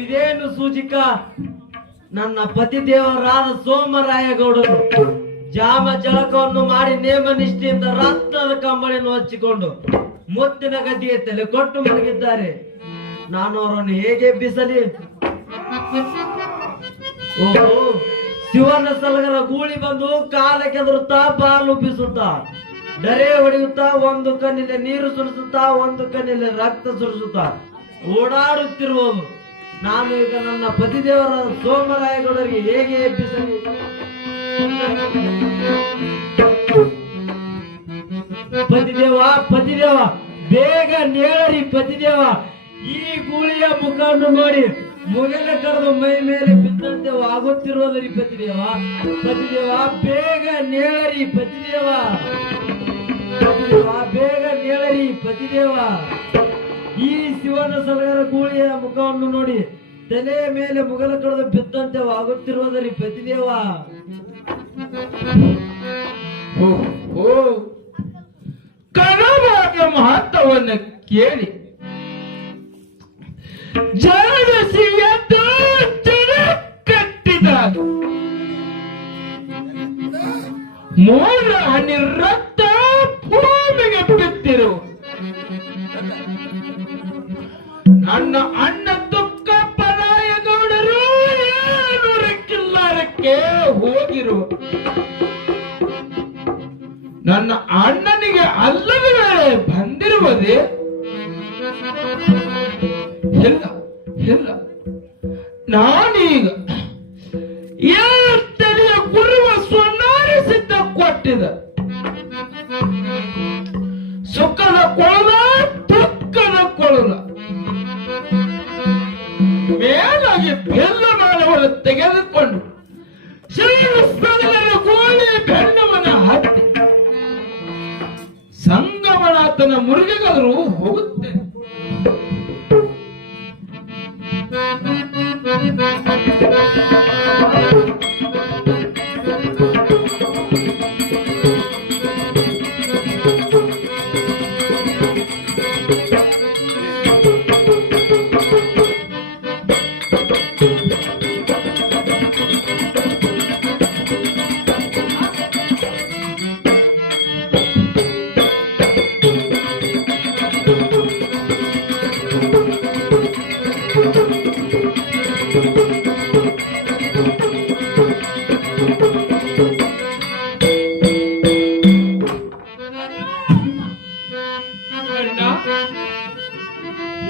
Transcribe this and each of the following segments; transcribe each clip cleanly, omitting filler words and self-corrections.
ಇದೇನು ಸೂಚಿಕ ನನ್ನ ಪತಿ ದೇವರಾದ ಸೋಮರಾಯಗೌಡರು ಜಾಮ ಜಳಕವನ್ನು ಮಾಡಿ ನೇಮ ನಿಷ್ಠೆಯಿಂದ ರತ್ನದ ಕಂಬಳಿಯನ್ನು ಹಚ್ಚಿಕೊಂಡು ಮುತ್ತಿನ ಗದ್ದಿಗೆ ತಲೆ ಕೊಟ್ಟು ಮಲಗಿದ್ದಾರೆ. ನಾನು ಅವರನ್ನು ಹೇಗೆ ಎಬ್ಬಿಸಲಿ? ಓಹೋ, ಶಿವನ ಸಲಗರ ಗೂಳಿ ಬಂದು ಕಾಲ ಕೆದರುತ್ತಾ ಬಾಲು ಬೀಸುತ್ತಾ ಡರೆ ಹೊಡೆಯುತ್ತಾ ಒಂದು ಕಣ್ಣಿಲೆ ನೀರು ಸುರಿಸುತ್ತಾ ಒಂದು ಕಣ್ಣಿಲೆ ರಕ್ತ ಸುರಿಸುತ್ತಾ ಓಡಾಡುತ್ತಿರುವುದು. ನಾನು ಈಗ ನನ್ನ ಪತಿದೇವರ ಸೋಮರಾಯಗೌಡರಿಗೆ ಹೇಗೆ ಎಬ್ಬಿಸಲಿ? ಪತಿದೇವ ಬೇಗ ನೇಳರಿ ಪತಿದೇವ. ಈ ಗೂಳಿಯ ಮುಖವನ್ನು ನೋಡಿ ಮುಗಿಲ ಕರೆದು ಮೈ ಮೇಲೆ ಬಿದ್ದಂತೆ ಆಗುತ್ತಿರುವುದರಿ ಪತಿದೇವ. ಬೇಗ ನೇಳರಿ ಪತಿದೇವ. ಬೇಗ ನೇಳರಿ ಪತಿದೇವ. ಈ ಶಿವನ ಸಲಗರ ಗೂಳಿಯ ಮುಖವನ್ನು ನೋಡಿ ತಲೆಯ ಮೇಲೆ ಮುಗಲ ಕಳೆದು ಬಿದ್ದಂತೆ ಆಗುತ್ತಿರುವುದರಿ ಪತಿದೇವ. ಕರವಾದ ಮಹತ್ವವನ್ನು ಕೇಳಿ ಜಲಸಿ ಎದ್ದು ಜನ ಕಟ್ಟಿದಾಗ ಮೂಲ ಹನಿ ರಕ್ತ ಭೂಮಿಗೆ ಬಿದ್ದಿರು. ನನ್ನ ಅಣ್ಣ ದುಃಖ ಪರಾಯಗೌಡರು ಏನೂರ ಕಿಲ್ಲಾರಕ್ಕೆ ಹೋಗಿರು. ನನ್ನ ಅಣ್ಣನಿಗೆ ಅಲ್ಲದ ವೇಳೆ ಬಂದಿರುವುದೇ ಇಲ್ಲ ಇಲ್ಲ. ನಾನೀಗ ತಲೆಯ ಗುರುವ ಸ್ವನಾರಿಸಿದ್ದ ಕೊಟ್ಟಿದ ಸುಖದ ಕೊಳಲ ದುಃಖದ ಕೊಳಲ ಮೇಲಾಗಿ ಬೆಲ್ಲ ಮಾಡವನ್ನು ತೆಗೆದುಕೊಂಡು ಶ್ರೀಕೃಷ್ಣನ ಗೋಳಿ ಬೆಣ್ಣವನ್ನು ಹತ್ತಿ ಸಂಗಮನಾಥನ ಮುರುಗೆಗಾದರೂ ಹೋಗುತ್ತೆ.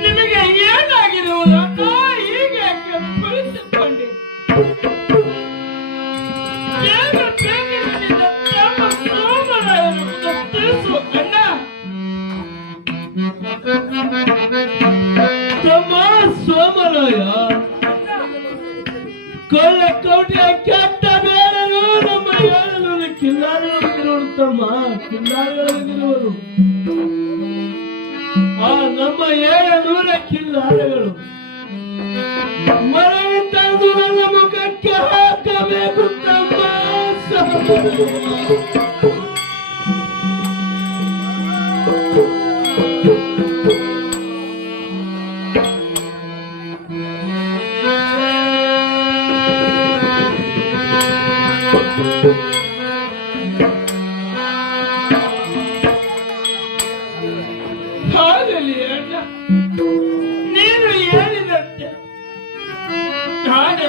ನಿಮಗೆ ಏನಾಗಿರುವುದನ್ನ ಹೀಗೆ ಕುಳಿತುಕೊಂಡೆ ತಿಳಿಸು ಅಣ್ಣ. ತಮ್ಮ ಸೋಮರಾಯ ಕೊಳ್ಳ ಕೋಟೆಯ ಕೆಟ್ಟ ಬೇಡರು ನಮ್ಮ ಹೇಳಲು ಕಿಲ್ಲಾರಗಳಿರುವರು. ತಮ್ಮ ಕಿಲ್ಲಾರಗಳಿರುವರು ನಮ್ಮ 700 ಕಿಲ್ಲಾರಗಳು ಮರಳಿ ತಂದು ನನ್ನ ಮುಖಕ್ಕೆ ಹಾಕಬೇಕು ತಮ್ಮ. ಹಾಗಲಿ ಅಣ್ಣ, ನೀನು ಹೇಳಿದಂತೆ ನಾನು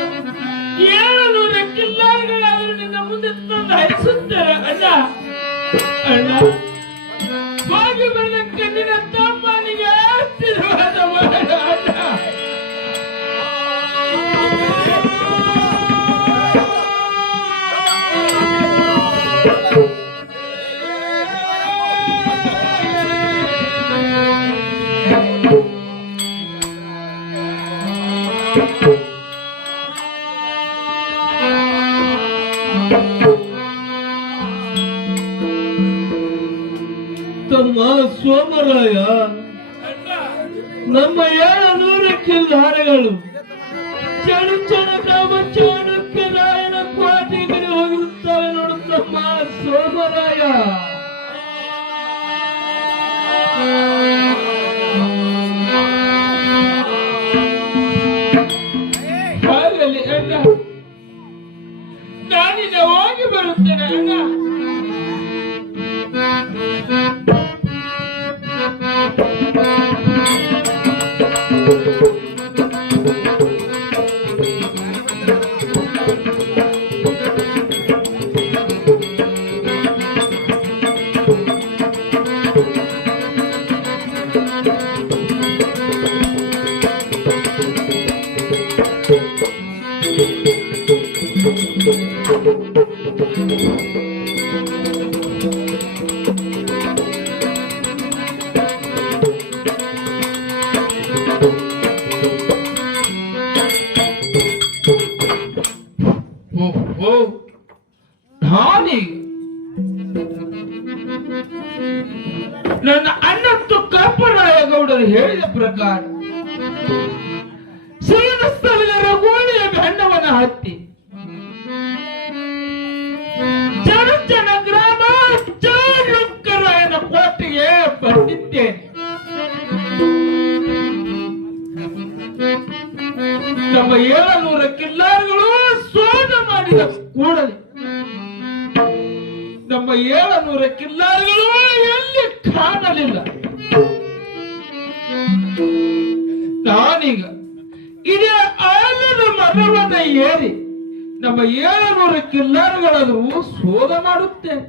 700 ಕಿಲ್ಲಾರಗಳಾದರೂ ನಿನ್ನ ಮುಂದೆ ತಂದು ಹರಿಸುತ್ತಾರೆ ಅಣ್ಣ. ಅಣ್ಣ ಬಾಗಿ ಬಂದ ಕಣ್ಣಿನ ತಮ್ಮನಿಗೆ ಆಶೀರ್ವಾದ ಮಾಡ ಅಣ್ಣ. Thank you. ಚಳುಚಣ ಗ್ರಾಮ ಚಾಣಕ್ಯ ರಾಯನ ಕೋಟೆ ಕಡೆ ಹೋಗಿರುತ್ತವೆ ನೋಡುತ್ತಮ್ಮ ಸೋಮರಾಯ. ಹಾಗಲಿ ಅಣ್ಣ, ನಾನಿನ್ನ ಹೋಗಿ ಬರುತ್ತೇನೆ ಅಣ್ಣ. ನನ್ನ ಅಣ್ಣತ್ತು ಕಪ್ಪರಾಯಗೌಡರು ಹೇಳಿದ ಪ್ರಕಾರ ಶ್ರೀನಸ್ಥವಿನ ರಘುವಳಿಯ ಬೆಣ್ಣವನ ಹತ್ತಿ ಚರುಚನ ಗ್ರಾಮ ಚಾಲುಕ್ಕರಾಯನ ಕೋಟೆಗೆ ಬಂದಿದ್ದೇನೆ. ನಮ್ಮ 700 ಕಿಲ್ಲಾರಿಗಳು ಶೋಧ ಮಾಡಿದ ಕೂಡಲೇ ನಮ್ಮ 700 ಕಿಲ್ಲಾರಿಗಳು ಎಲ್ಲಿ ಕಾಣಲಿಲ್ಲ. ನಾನೀಗ ಇದೇ ಆಲದ ಮರವನ್ನ ಏರಿ ನಮ್ಮ 700 ಕಿಲ್ಲಾರಿಗಳಾದರೂ ಶೋಧ ಮಾಡುತ್ತೇನೆ.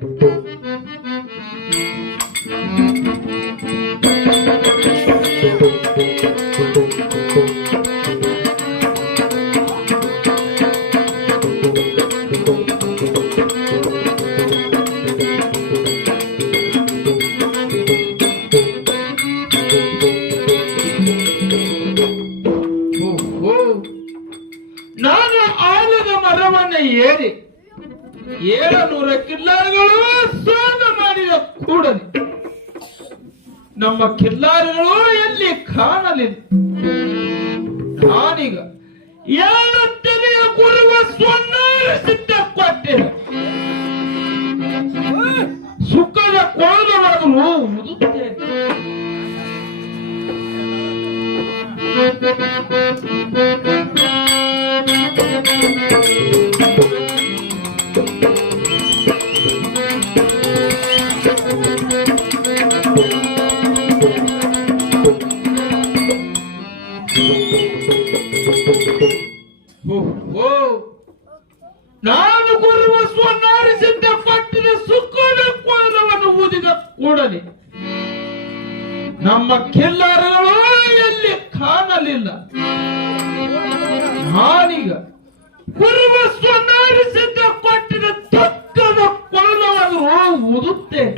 ನಾನು ಆಲದ ಮರವನ್ನ ಏರಿ 700 ಕಿಲ್ಲಾರಿಗಳು ಶೋಧ ಮಾಡಿದ ಕೂಡಲೇ ನಮ್ಮ ಕಿಲ್ಲಾರಿಗಳು ಎಲ್ಲಿ ಕಾಣಲಿಲ್ಲ. ನಾನೀಗ 7 ತೆನೆಯ ಗುರುವ ಸ್ವರ್ಣ ಕೊಟ್ಟೆ ಸುಖದ ಕೋಲವಾದರೂ ಮುದುತ್ತೇನೆ. ನಾನು ಗುರುವ ಸ್ವರ್ಣ ಪಟ್ಟಿನ ಸುಖದ ಕೋಲವನ್ನು ಊದಿದ ಕೂಡಲೇ ನಮ್ಮ ಕಿಲ್ಲಾರಿಗಳು ಎಲ್ಲಿ ಕಾಣಲಿಲ್ಲ. ನಾನೀಗ ಗುರುವ ಸ್ವರ್ಣ ಪಟ್ಟಿನ ದುಃಖದ ಕೋಲವನ್ನು ಊದುತ್ತೇನೆ.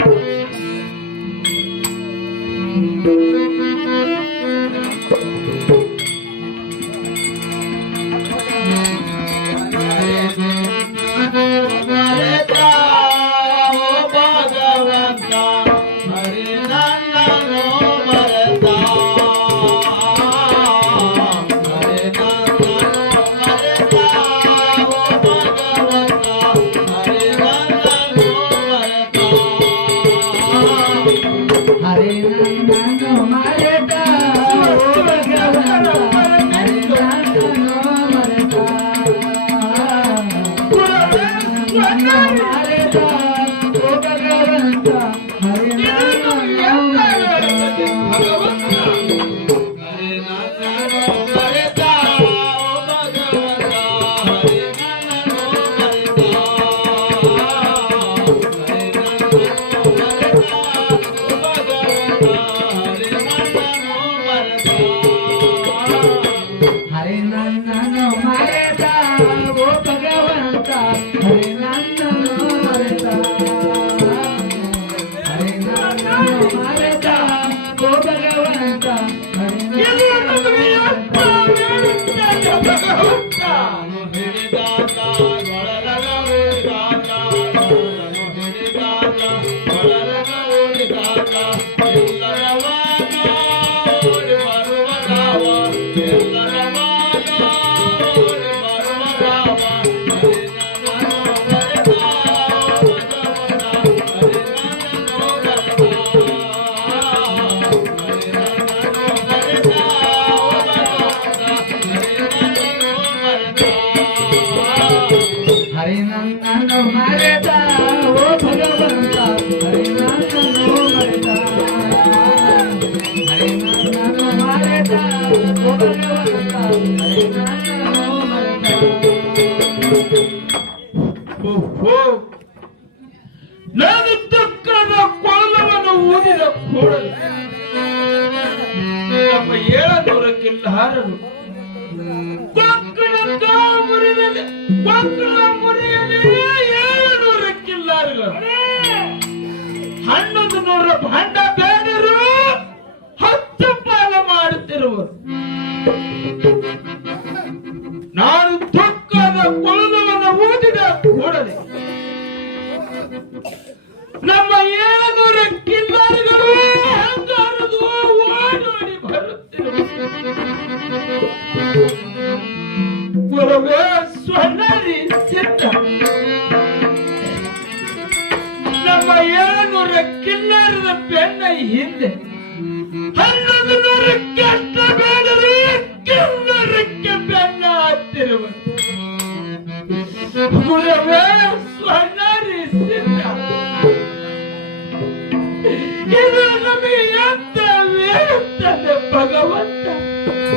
ಎಲ್ಲರ ತೋರಿದ ಕೂಡಲೇ ನಮ್ಮ 700 ಕಿಲ್ಲಾರರು ಕೊಂಕಣ ಮುರಿಯಲಿ 700 ಕಿಲ್ಲಾರಗಳು 1100 ಭಂಡ ಬೇಡರು 10 ಪಾಲ ಮಾಡುತ್ತಿರುವರು. ನಾನು ದುಃಖದ ಕೊಳಲವನ್ನು ಊದಿದ ಕೂಡಲೇ ನಮ್ಮ 700 ಕಿಲ್ಲಾರಿಗಳು ಹಂಗಾರದು ಓಡೋಡಿ ಬರುತ್ತಿರುವರು. ಗುರುವೇ ಸ್ವರ್ಣರಿ ಸಿದ್ಧ, ನಮ್ಮ 700 ಕಿಲ್ಲಾರದ ಬೆನ್ನ ಹಿಂದೆ 1100 ಕೆಟ್ಟ ಬೇಡರು ಕಿಲ್ಲರಕ್ಕೆ ಬೆನ್ನ ಹತ್ತಿರುವ ಗುರುವೇ ಸ್ವರ್ಣರಿ ಸಿದ್ಧ, ಇದು ನಮಗೆ ಎಂತ ವೇರುತ್ತದೆ ಭಗವಂತ.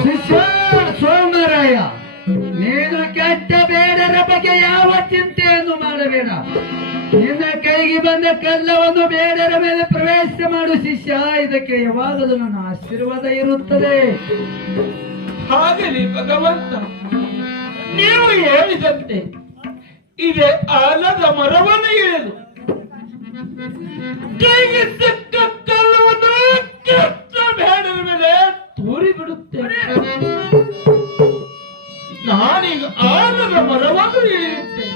ಶಿಷ್ಯ ಸೋಮರಾಯ, ನೀನು ಕೆಟ್ಟ ಬೇಡರ ಬಗ್ಗೆ ಯಾವ ಚಿಂತೆಯನ್ನು ಮಾಡಬೇಡ. ನಿನ್ನ ಕೈಗೆ ಬಂದ ಕಲ್ಲವನ್ನು ಬೇಡರ ಮೇಲೆ ಪ್ರವೇಶ ಮಾಡು ಶಿಷ್ಯ. ಇದಕ್ಕೆ ಯಾವಾಗಲೂ ನನ್ನ ಆಶೀರ್ವಾದ ಇರುತ್ತದೆ. ಆಗಲಿ ಭಗವಂತ, ನೀವು ಹೇಳಿದಂತೆ ಇದೇ ಆಲದ ಮರವನ್ನು ಇಳಿದು ಕೈಗೆ ಸಿಕ್ಕ ಕಲ್ಲವನ್ನು ಕೆಟ್ಟ ಬೇಡರ ಮೇಲೆ ತೂರಿ ಬಿಡುತ್ತೇನೆ. ನಾನೀಗ ಆಲದ ಮರವನ್ನು ಇಳಿಯುತ್ತೇನೆ.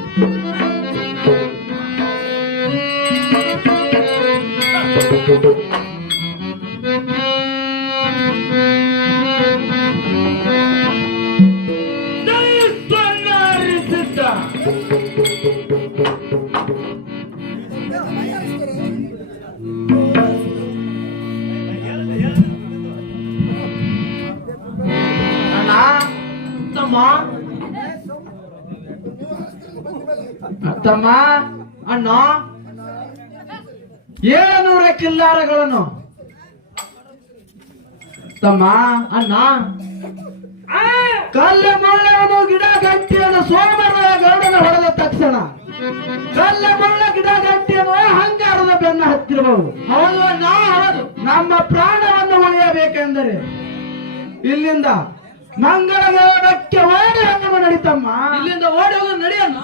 ತಮ್ಮ ಅಣ್ಣ 700 ಕಿಲ್ಲಾರಗಳನ್ನು ತಮ್ಮ ಅಣ್ಣ ಕಲ್ಲ ಮುಳ್ಳವನ್ನು ಗಿಡ ಗಂಟಿಯನ್ನು ಸೋಮರಾಯ ಗರುಡನ ಹೊಡೆದ ತಕ್ಷಣ ಕಲ್ಲ ಮುಳ್ಳ ಗಿಡ ಗಂಟಿಯನ್ನು ಹಂಗಾರದ ಬೆನ್ನ ಹತ್ತಿರಬಹುದು. ಹೌದು ಅಣ್ಣ, ಹೌದು. ನಮ್ಮ ಪ್ರಾಣವನ್ನು ಉಳಿಯಬೇಕೆಂದರೆ ಇಲ್ಲಿಂದ ಮಂಗಳಗೌಡಕ್ಕೆ ಓಡಿ ಹೋಗುವ ನಡೀತಮ್ಮ. ಇಲ್ಲಿಂದ ಓಡಿ ಹೋಗ ನಡೆಯಣ್ಣ.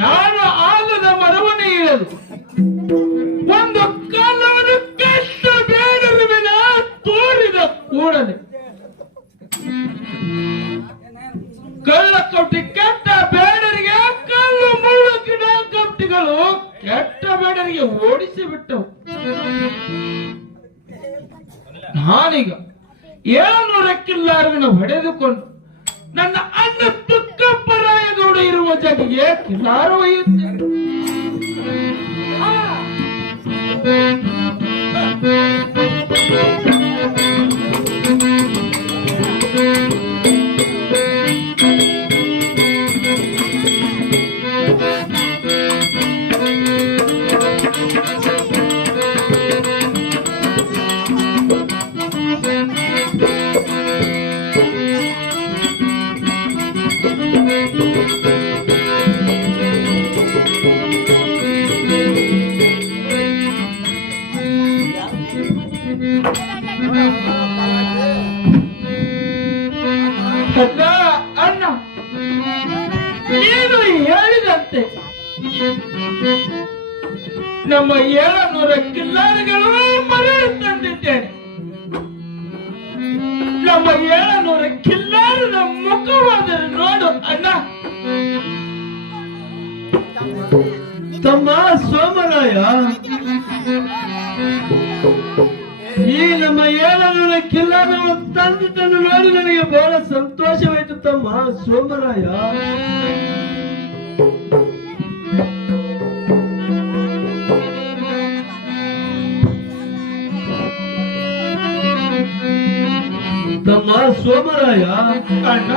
ನಾನು ಆಲದ ಮರವನ್ನು ಇಳಲು ಒಂದು ಕಾಲವನ್ನು ಕೆಟ್ಟ ಬೇಡರ ಮೇಲೆ ತೋರಿದ ಕೂಡಲೇ ಕಳ್ಳ ಕೌಟಿ ಕೆಟ್ಟ ಬೇಡರಿಗೆ ಕಲ್ಲು ಮುಳ್ಳು ಗಿಡ ಕೌಟಿಗಳು ಕೆಟ್ಟ ಬೇಡರಿಗೆ ಓಡಿಸಿ ಬಿಟ್ಟವು. ನಾನೀಗ 700 ಕಿಲ್ಲಾರಗಳನ್ನು ಹೊಡೆದುಕೊಂಡು ನನ್ನ ಅಣ್ಣ ತುಕ್ಕಪ್ಪರಾಯಗೌಡ ಇರುವ ಜಗಿಗೆ ಕಿಲ್ಲಾರ ಒಯ್ಯುತ್ತೇನೆ. ಅಣ್ಣ, ನೀನು ಹೇಳಿದಂತೆ ನಮ್ಮ 700 ಕಿಲ್ಲಾರಿಗಳು ಮರೆ ತಂದಿದ್ದೇನೆ. ನಮ್ಮ 700 ಕಿಲ್ಲಾರದ ಮುಖವಾದರೆ ನೋಡು ಅಣ್ಣ. ತಮ್ಮ ಸೋಮರಾಯ, ಈ ನಮ್ಮ 700 ಕಿಲ್ಲಾರವನ್ನು ತಂದಿದ್ದನ್ನು ನೋಡಿ ನನಗೆ ಬಹಳ ಸಂತೋಷವಾಯಿತು ತಮ್ಮ ಸೋಮರಾಯ. ಸೋಮರಾಯ, ಅಣ್ಣ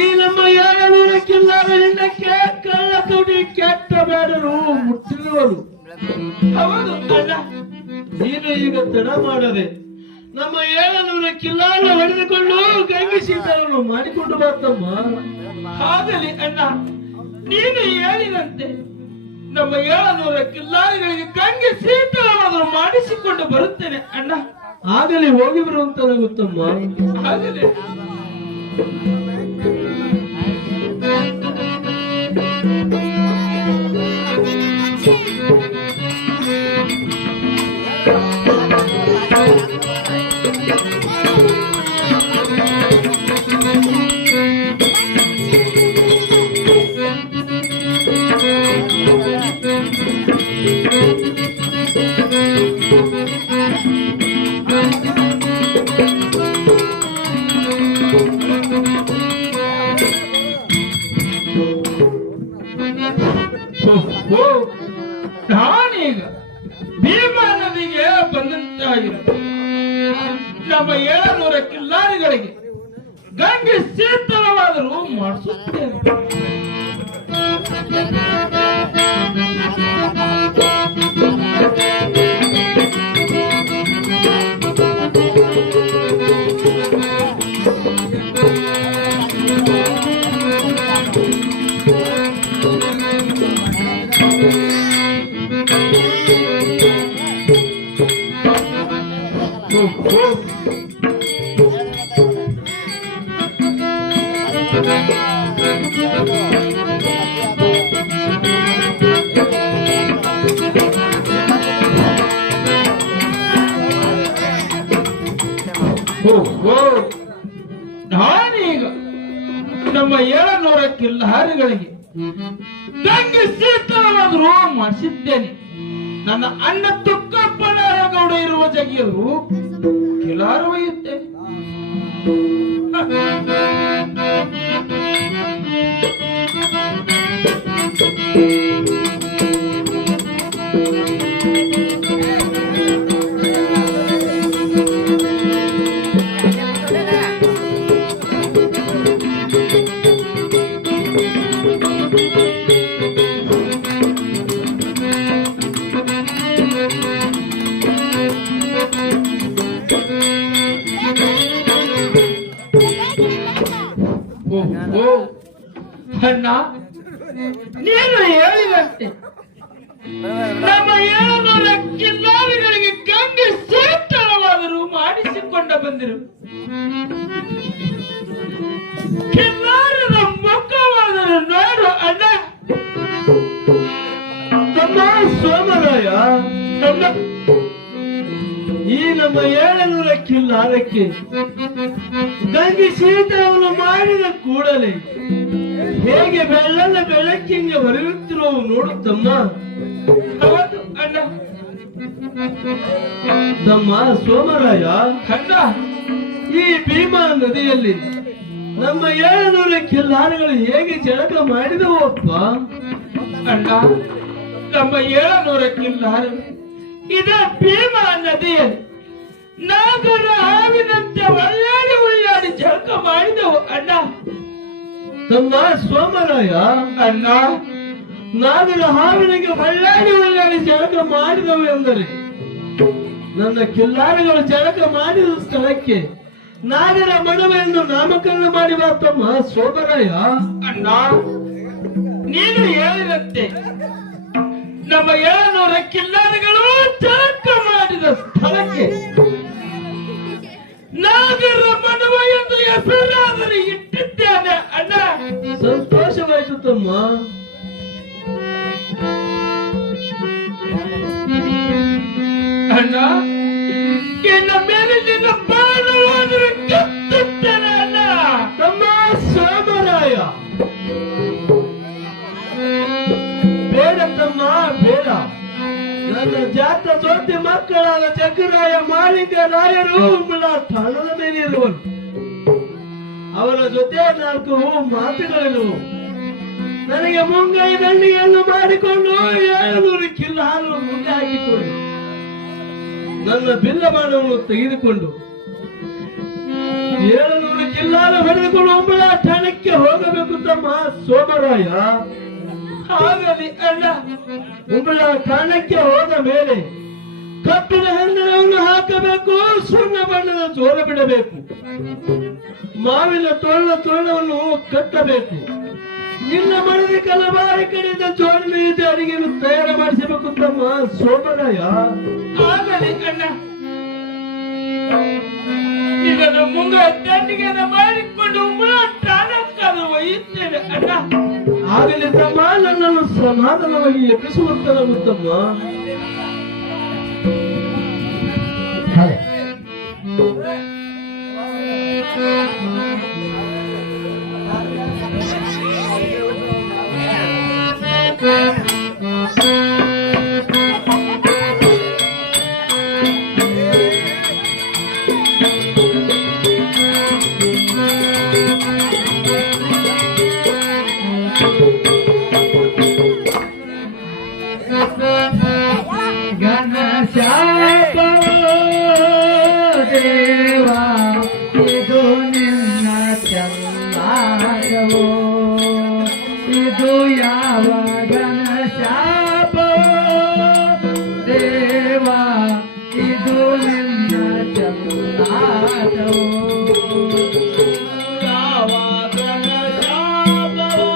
ಈ ನಮ್ಮ 700 ಕಿಲ್ಲಾರ ಹೆಣ್ಣಕ್ಕೆ ಕಳ್ಳ ತುಡಿ ಕೆಟ್ಟ ಬೇಡರು ಮುಟ್ಟಿರುವರು. ಹೌದು ಅಣ್ಣ, ನೀನು ಈಗ ತಡ ಮಾಡದೆ ನಮ್ಮ 700 ಕಿಲ್ಲಾರ ಹೊಡೆದುಕೊಂಡು ಗಂಗೆ ಸೀತಾರನ್ನು ಮಾಡಿಕೊಂಡು ಬರ್ತಮ್ಮ. ಆಗಲಿ ಅಣ್ಣ, ನೀನು ಹೇಳಿದಂತೆ ನಮ್ಮ 700 ಕಿಲ್ಲಾರಿಗಳಿಗೆ ಗಂಗೆ ಶೀತಳವಾದರೂ ಮಾಡಿಸಿಕೊಂಡು ಬರುತ್ತೇನೆ ಅಣ್ಣ. ಆಗಲಿ, ಹೋಗಿ ಬರುವಂತಾಗುತ್ತಮ್ಮ. ಆಗಲಿ. ನಾನೀಗ ಭೀಮಾ ನದಿಗೆ ಬಂದಂತಾಗಿದೆ. ನಮ್ಮ 700 ಕಿಲ್ಲಾರಿಗಳಿಗೆ ಗಂಗೆ ಶೀತಳವಾದರೂ ಮಾಡಿಸುತ್ತೇನೆ. ನಾನೀಗ ನಮ್ಮ 700 ಕಿಲ್ಲಾರಿಗಳಿಗೆ ಗಂಗೆ ಶೀತಳವಾದರೂ ಮಾಡಿಸಿದ್ದೇನೆ. ನನ್ನ ಅಣ್ಣ ತುಕ್ಕಪ್ಪನಗೌಡ ಇರುವ ಜಗಿಯರು ಕಿಲಾರ ಒಯ್ಯುತ್ತೇನೆ. ಅಣ್ಣ, ನೀನು ಹೇಳಿದಂತೆ ನಮ್ಮ 700 ಕಿಲ್ಲಾರಿಗಳಿಗೆ ಗಂಗೆ ಶೀತಳವಾದರೂ ಮಾಡಿಸಿಕೊಂಡ ಬಂದಿರು. ಕಿಲ್ಲಾರದ ಮುಖವಾದರೂ ನೋಡು ಅಣ್ಣ. ತಮ್ಮ ಸೋಮರಾಯ, ಈ ನಮ್ಮ 700 ಕಿಲ್ಲಾರಕ್ಕೆ ಗಂಗೆ ಶೀತಳವನ್ನು ಮಾಡಿದ ಕೂಡಲೇ ಹೇಗೆ ಬೆಳ್ಳದ ಬೆಳಕಿಂಗೆ ಹೊರೆಯುತ್ತಿರುವ ನೋಡುತ್ತಮ್ಮ. ಹೌದು ಅಣ್ಣ. ತಮ್ಮ ಸೋಮರಾಯ, ಅಣ್ಣ ಈ ಭೀಮಾ ನದಿಯಲ್ಲಿ ನಮ್ಮ 700 ಕಿಲ್ಲಾರಗಳು ಹೇಗೆ ಜಳಕ ಮಾಡಿದವಪ್ಪ. ಅಣ್ಣ, ನಮ್ಮ 700 ಕಿಲ್ಲಾರ ಇದೇ ಭೀಮಾ ನದಿಯಲ್ಲಿ ನಾಗರ ಹಾವಿನಂತೆ ಒಳ್ಳಾಡಿ ಜಳಕ ಮಾಡಿದವು ಅಣ್ಣ. ತಮ್ಮ ಸೋಮರಾಯ, ಅಣ್ಣ ನಾಗರ ಹಾವಿನಿಗೆ ಒಳ್ಳಾಡಿ ಜಳಕ ಮಾಡಿದವು ಎಂದರೆ ನನ್ನ ಕಿಲ್ಲಾರಗಳು ಜಳಕ ಮಾಡಿದ ಸ್ಥಳಕ್ಕೆ ನಾಗರ ಮಣವೆಂದು ನಾಮಕರಣ ಮಾಡಿ ಬರ್ತಮ್ಮ ಸೋಮರಾಯ. ಅಣ್ಣ, ನೀನು ಹೇಳಿದಂತೆ ನಮ್ಮ 700 ಕಿಲ್ಲಾರಿಗಳು ಜಳಕ ಮಾಡಿದ ಸ್ಥಳಕ್ಕೆ ನಾಗರ ಮನವ ಎಂದು ಹೆಸರಾದರೆ ಇಟ್ಟಿದ್ದೇನೆ ಅಣ್ಣ. ಸಂತೋಷವಾಯಿತು ತಮ್ಮ. ಅಣ್ಣ, ಇನ್ನ ಮೇಲೆ ನಿನ್ನ ಬಾಣವಾದರೆ ಕತ್ತುತ್ತೇನೆ ಅಣ್ಣ. ತಮ್ಮ ಸೋಮರಾಯ, ಬೇಡ ತಮ್ಮ ಬೇಡ. ನನ್ನ ಜಾತ ಜೊತೆ ಮಕ್ಕಳಾದ ಜಗ್ಗರಾಯ, ಮಾಳಿಂಗ ರಾಯರು ಠಾಣದ ಮೇಲೆ ಇರುವರು. ಅವರ ಜೊತೆ 4 ಮಾತುಗಳಿರುವು. ನನಗೆ ಮುಂಗೈ ದಂಡಿಗೆಯನ್ನು ಮಾಡಿಕೊಂಡು 700 ಕಿಲ್ಲಾರು ಮುಂದೆ ಹಾಕಿಕೊಂಡು ನನ್ನ ಬಿಲ್ಲ ಬಾಣವನ್ನು ತೆಗೆದುಕೊಂಡು 700 ಕಿಲ್ಲಾಲ ಹೊಡೆದುಕೊಂಡು ಉಂಬಳ ಠಾಣಕ್ಕೆ ಹೋಗಬೇಕು ತಮ್ಮ ಸೋಮರಾಯ. ಹಾಗಲಿ ಅಣ್ಣ. ಉಂಬಳ ಠಾಣಕ್ಕೆ ಹೋದ ಮೇಲೆ ಕಬ್ಬಿನ ಹಣ್ಣನ್ನು ಹಾಕಬೇಕು, ಸುಣ್ಣ ಬಣ್ಣದ ಜೋರ ಬಿಡಬೇಕು, ಮಾವಿನ ತೋರಣವನ್ನು ಕಟ್ಟಬೇಕು. ನಿನ್ನ ಮನದಿ ಕಲಬಾರಿ ಕಡೆಯಿಂದ ಜೋಡಣೆ ಇದೆ ಅಡಿಗೆಯನ್ನು ತಯಾರು ಮಾಡಿಸಬೇಕು ತಮ್ಮ ಸೋಮರಾಯ. ಆಗಲಿ ಅಣ್ಣ. ಇದನ್ನು ಮುಂದೆ ದಂಡಿಗೆ ಮಾಡಿಕೊಂಡು ಠಾಣಕ್ಕಾದರೂ ಒಯ್ಯುತ್ತೇನೆ ಅಣ್ಣ. ಆಗಲಿ ತಮ್ಮ, ನನ್ನನ್ನು ಸಮಾಧಾನವಾಗಿ ಎಬ್ಬಿಸುವಂತನಾಗುತ್ತಮ್ಮ. ದೇವಾ ಇದು ನಿನ್ನ ಚಲ್ಲಾಟವೋ, ಇದು ಯಾವ ಗಣಶಾಪವೋ ದೇವಾ, ಇದು ನಿನ್ನ ಚಲ್ಲಾಟವೋ. ಯಾವ ಗಣಶಾಪವೋ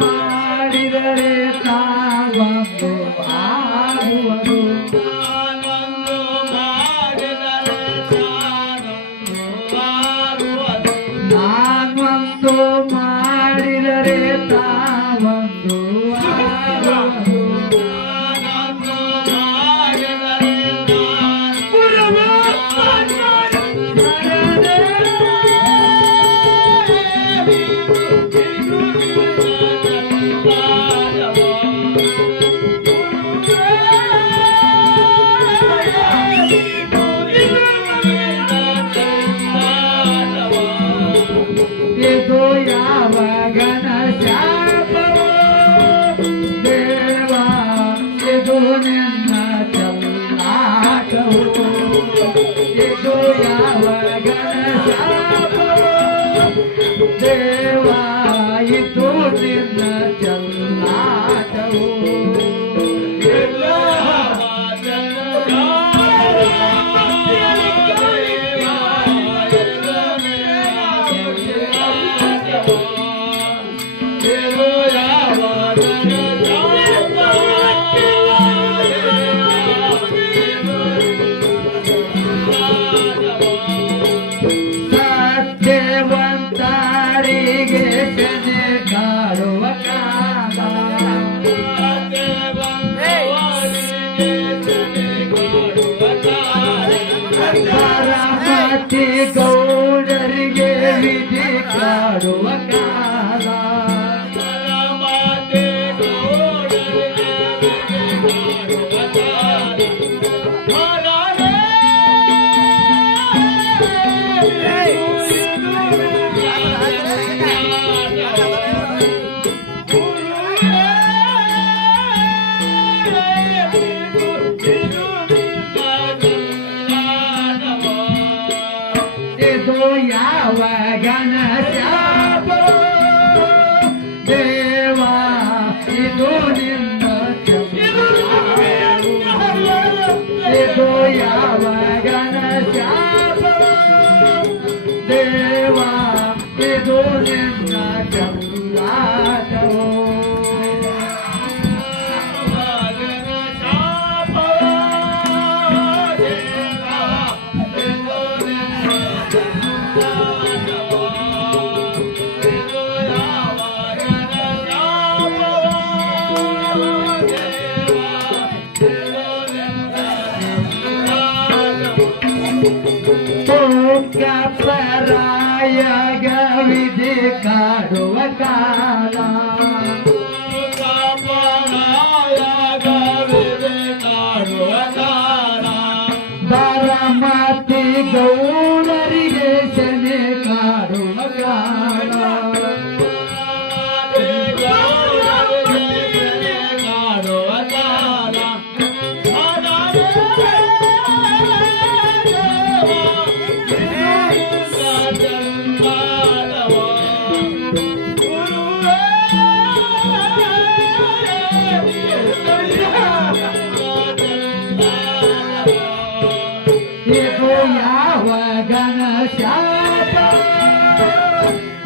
ಮಾಡಿದರೆ ತಾವಂದು ಆಗುವುದು, ನಾನೊಂದು ಮಾಡಿದರೆ ತಾವಂದು ಆಗುವುದು. ಇದು ಯಾವ ಗಣಶಾಪವೋ ದೇವಾ, ಇದು ನಿನ್ನ ಚಲ್ಲಾಟವೋ, ಇದು ಯಾವ ಗಣಶಾಪವೋ ದೇವಾ, ಇದು ನಿನ್ನ ಚಲ್ಲಾಟವೋ. ಸತ್ಯವಂತರಿಗೆ ಶನಿ ಕಾಡುವ ಕಾಲ, ಬಾರಾಮತಿ ಗೌಡರಿಗೆ ವಿಧಿ ಕಾಡುವ ಕಾಲ, ಇದು ಯಾವ ಗಣಶಾಪವೋ ದೇವಾ, ಇದು ನಿನ್ನ ಚಲ್ಲಾಟವೋ, ಇದು ಯಾವ ಗಣಶಾಪವೋ ದೇವಾ, ಇದು ನಿನ್ನ ಚಲ್ಲಾಟವೋ. ಪರಾಯಗ ವಿಧಿ ಕಾಡುವ ಕಾಲ,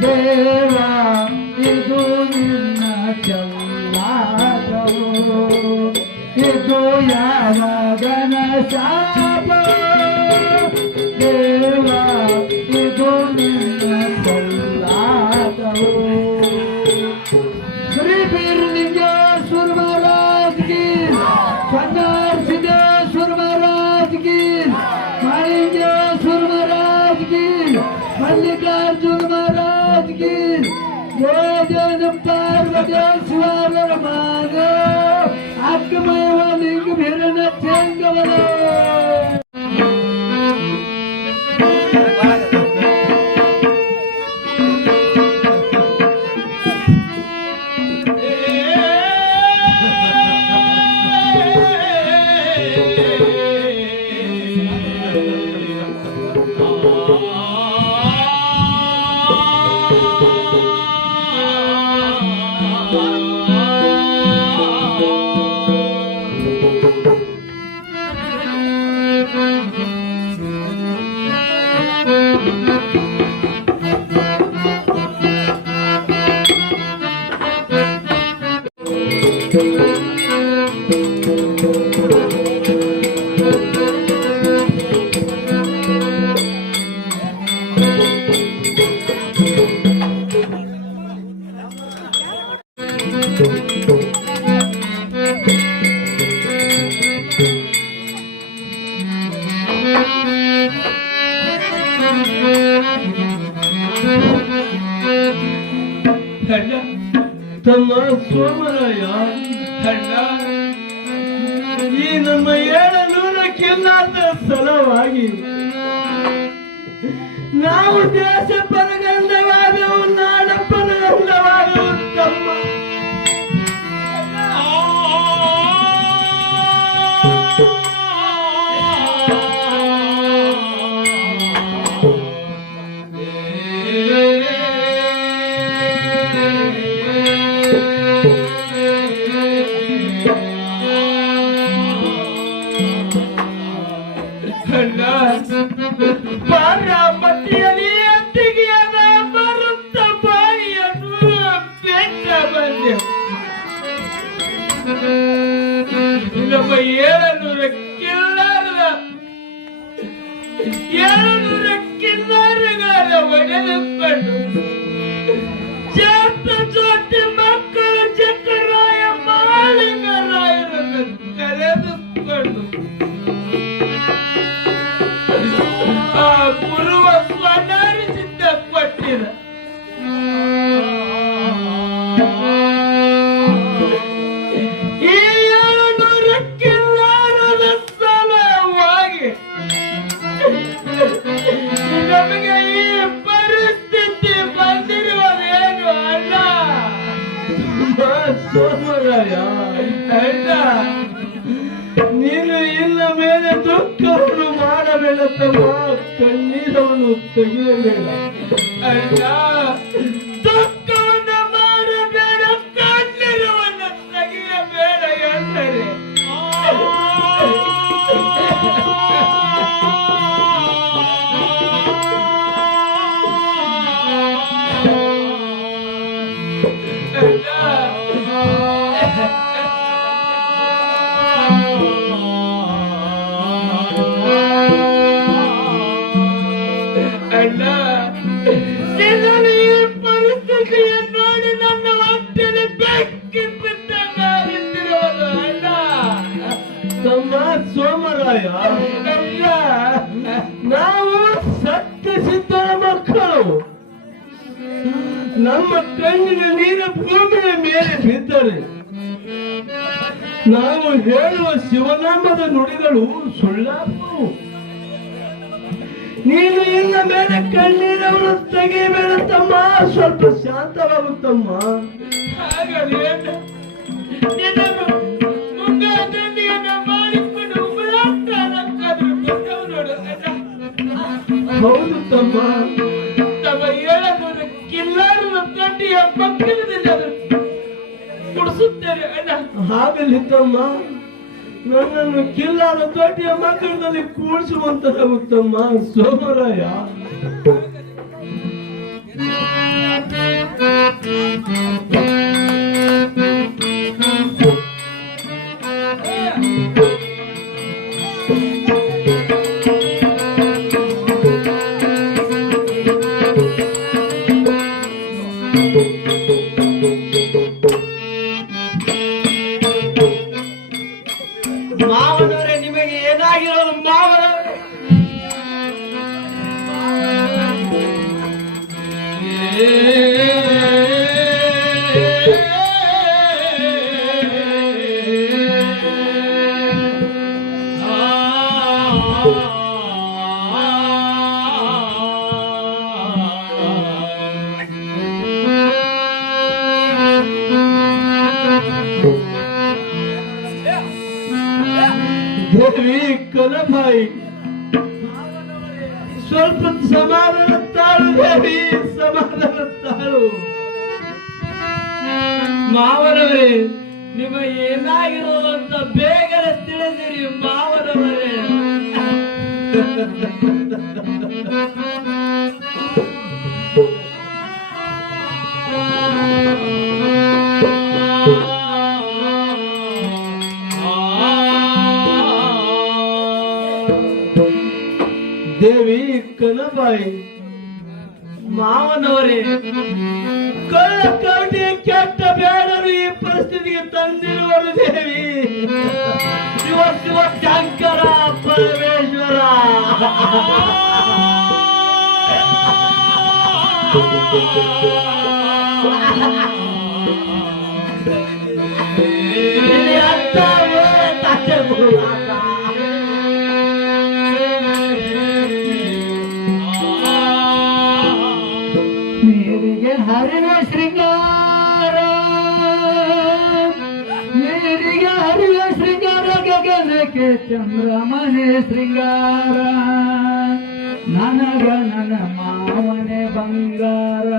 ದೇವ ಇದು ನಿನ್ನ ಚಲ್ಲಾಟವು, ಇದು ಯಾವಾಗನ ಶಾಪ ದೇವ ಇದು ನಿನ್ನ ಚಲ್ಲಾಟವು. श्री बीरलिंगेश्वर महाराज की, सन्नार सिद्धेश्वर महाराज की, मालिंगेश्वर महाराज की, मल्लिकार्जुन महाराज की, जय जय पार्वतीश्वर महादेव अक्कमय लिंग भीरन चेंगवल. ತಮ್ಮ ಸೋಮರಾಯ, ಈ ನಮ್ಮ 700 ಕಿಲ್ಲಾದ ಸಲುವಾಗಿ ನಾವು ದೇಶ ಪರಗಂಧವಾದವು, ನಾಡ ಪರಗಂಧವಾದವು ತಮ್ಮ. ಬಾರಾಮತಿಯಲ್ಲಿ ತೆಗೆಯದ ಬರುತ್ತ ಬಾಯಿಯನ್ನು ಬೆಟ್ಟ ಬಂದೆ. ನಮ್ಮ 700 ಕಿಲ್ಲಾರಗಾರ ಒಡೆದುಕೊಂಡು ಜಾತ ಜೋತಿ ಮಕ್ಕಳು ಚಕ್ರರಾಯ ಮಾಳಿಂಗರಾಯರನ್ನು ಕರೆದುಕೊಂಡು ಆ ಗುರುವ ಸ್ವನಾರಿಸಿದ್ದ ಕೊಟ್ಟಿರ ಈ 700 ಕಿಲ್ಲಾರದ ಸಲುವಾಗಿ ನಮಗೆ ಈ ಪರಿಸ್ಥಿತಿ ಬಂದಿರುವುದೇನು ಅಲ್ಲ. ಸೋಮರಾಯ, ಅಲ್ಲ, ನೀನು ಇನ್ನ ಮೇಲೆ ದುಃಖವನ್ನು ಮಾಡಬೇಡ ತಮ್ಮ, ಕಣ್ಣೀರವನ್ನು ತೆಗೆಯಬೇಡ. ಅಲ್ಲ, ದುಃಖವನ್ನು ಮಾಡಬೇಡ, ಕಣ್ಣೀರವನ್ನು ತೆಗೆಯಬೇಡ ಎಂದರೆ ಅಣ್ಣ, ನಿನ್ನನ್ನು ಈ ಪರಿಸ್ಥಿತಿಯನ್ನು ನೋಡಿ ನನ್ನ ಹೊಟ್ಟೆಗೆ ಬೆಂಕಿ ಬಿದ್ದಂಗಾಗುತ್ತಿರುವುದು ಅಣ್ಣ. ತಮ್ಮ ಸೋಮರಾಯ, ಅಲ್ಲ, ನಾವು ಸತ್ಯ ಸಿದ್ಧರ ಮಕ್ಕಳು. ನಮ್ಮ ಕಣ್ಣಿನ ನೀರು ಭೂಮಿಯ ಮೇಲೆ ಬಿದ್ದರೆ ನಾವು ಹೇಳುವ ಶಿವನಾಮದ ನುಡಿಗಳು ಸುಳ್ಳಾಗುವು. ನೀನು ಇನ್ನ ಮೇಲೆ ಕಣ್ಣೀರವರು ತೆಗೆಯಬೇಡ ತಮ್ಮ, ಸ್ವಲ್ಪ ಶಾಂತವಾಗುತ್ತಮ್ಮ. ಹಾಗಲಿ ಅಣ್ಣ, ನಿನ್ನನ್ನು ಮುಂಗಾದಂಡಿಯನ್ನು ಮಾಡಿಕೊಂಡು ಉಗುಳಾಟಾಡಕ್ಕಾದ್ರೂ ಬಂದವರು ನೋಡು ಅಣ್ಣ. ಹೌದು ತಮ್ಮ, ತಮ್ಮ 700 ಕಿಲ್ಲಾರದ ಗಂಡಿಯ ಪಕ್ಕದಲ್ಲಿ ಅದು ಕುಡಿಸುತ್ತೇನೆ ಅಣ್ಣ. ಹಾಗಲಿ ತಮ್ಮ, ನನ್ನನ್ನು ಕಿಲ್ಲಾದ ದೊಡ್ಡ ಮಕ್ಕಳದಲ್ಲಿ ಕೂಡಿಸುವಂತದಾಗುತ್ತಮ್ಮ ಸೋಮರಾಯ. ಮಾವನವರೇ, ನಿಮಗೆ ಏನಾಗಿರೋದು ಮಾವನವರೇ? ದೇವಿ ಕಲಭಾಯಿ, ಸ್ವಲ್ಪ ಸಮಾಧಾನ ತಾಳು ದೇವಿ, ಸಮಾಧಾನ ತಾಳು. ಮಾವನವರೇ, ನಿಮಗೆ ಏನಾಗಿರೋದು ಅಂತ ಬೇಗನೆ ತಿಳಿದಿರಿ ಮಾವನವರೇ. ದೇವಿ ಕಲಭಾಯಿ, ಮಾವನವರೇ, ಕಳ್ಳ ಕವಟಿ ಕೆಟ್ಟ ಬೇಡರು ಈ ಪರಿಸ್ಥಿತಿಗೆ ತಂದಿರುವರು ದೇವಿ. ಶಿವ ಶಿವ ಶಂಕರ ಪರಮೇಶ್ವರ. ಇಲ್ಲಿ ಅತ್ತ ಬೇರೆ ತಟ್ಟೆ ಗುರುನಾಥ. ನೀರಿಗೆ ಹರಿವೆ ಶೃಂಗಾರ, ನೀರಿಗೆ ಹರಿವೆ ಶೃಂಗಾರ, ಗಗನಕ್ಕೆ ಚಂದ್ರಮನೆ ಶೃಂಗಾರ, ನನಗ ನನ್ನ ಮಾವನೆ ಬಂಗಾರ.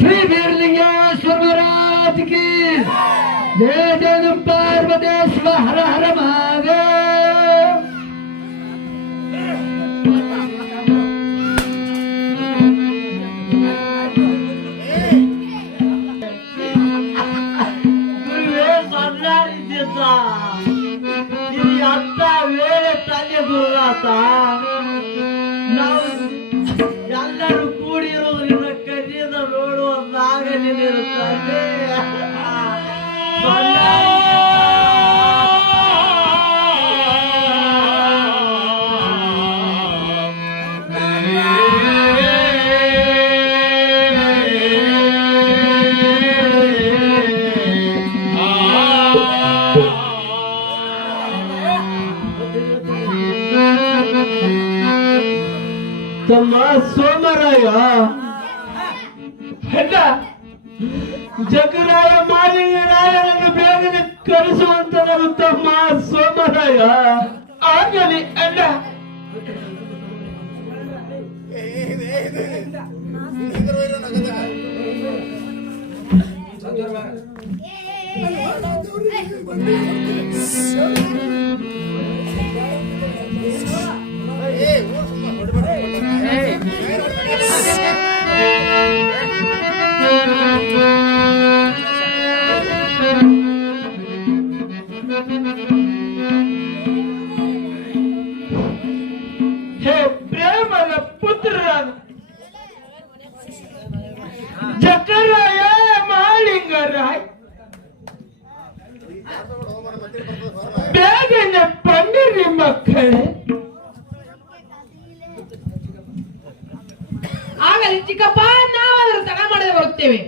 श्री वीरलिंगेश्वर महाराज की जय जय पार्वतेश्वर हर हर महादेव. ಗುರುವೇ ಸನ್ನಾರಿಸಿದ್ದ ಇಲ್ಲಿ ಅತ್ತ ವೇಳೆ ತಲೆ ಗುರುನಾಥ. ನಾವು ಎಲ್ಲರೂ ಕೂಡಿರುವುದು ನಿನ್ನ ಕಣ್ಣಿಂದ ನೋಡುವಂತಾಗ ನಿಲ್ಲಿರುತ್ತದೆ. ತಮ್ಮ ಸೋಮರಾಯ, ಹೆಡ್ಡ ಜಗರಾಯ ಮಾಲಿಂಗರಾಯನನ್ನು ಬೇಗನೆ ಕರೆಸುವಂತ ನನ್ನ ತಮ್ಮ ಸೋಮರಾಯ. ಆಗಲಿ ಅಣ್ಣ. ಹೇ ಪ್ರೇಮನ ಪುತ್ರರಾದ ಜಕರಾಯ ಮಾಲಿಂಗರಾಯ, ಬೇಗನೆ ಬನ್ನಿರಿ ಮಕ್ಕಳೇ. ಆಗಲಿ ಚಿಕ್ಕಪ್ಪ, ನಾವಾದ್ರೂ ತಡ ಮಾಡದೆ ಬರುತ್ತೇವೆ.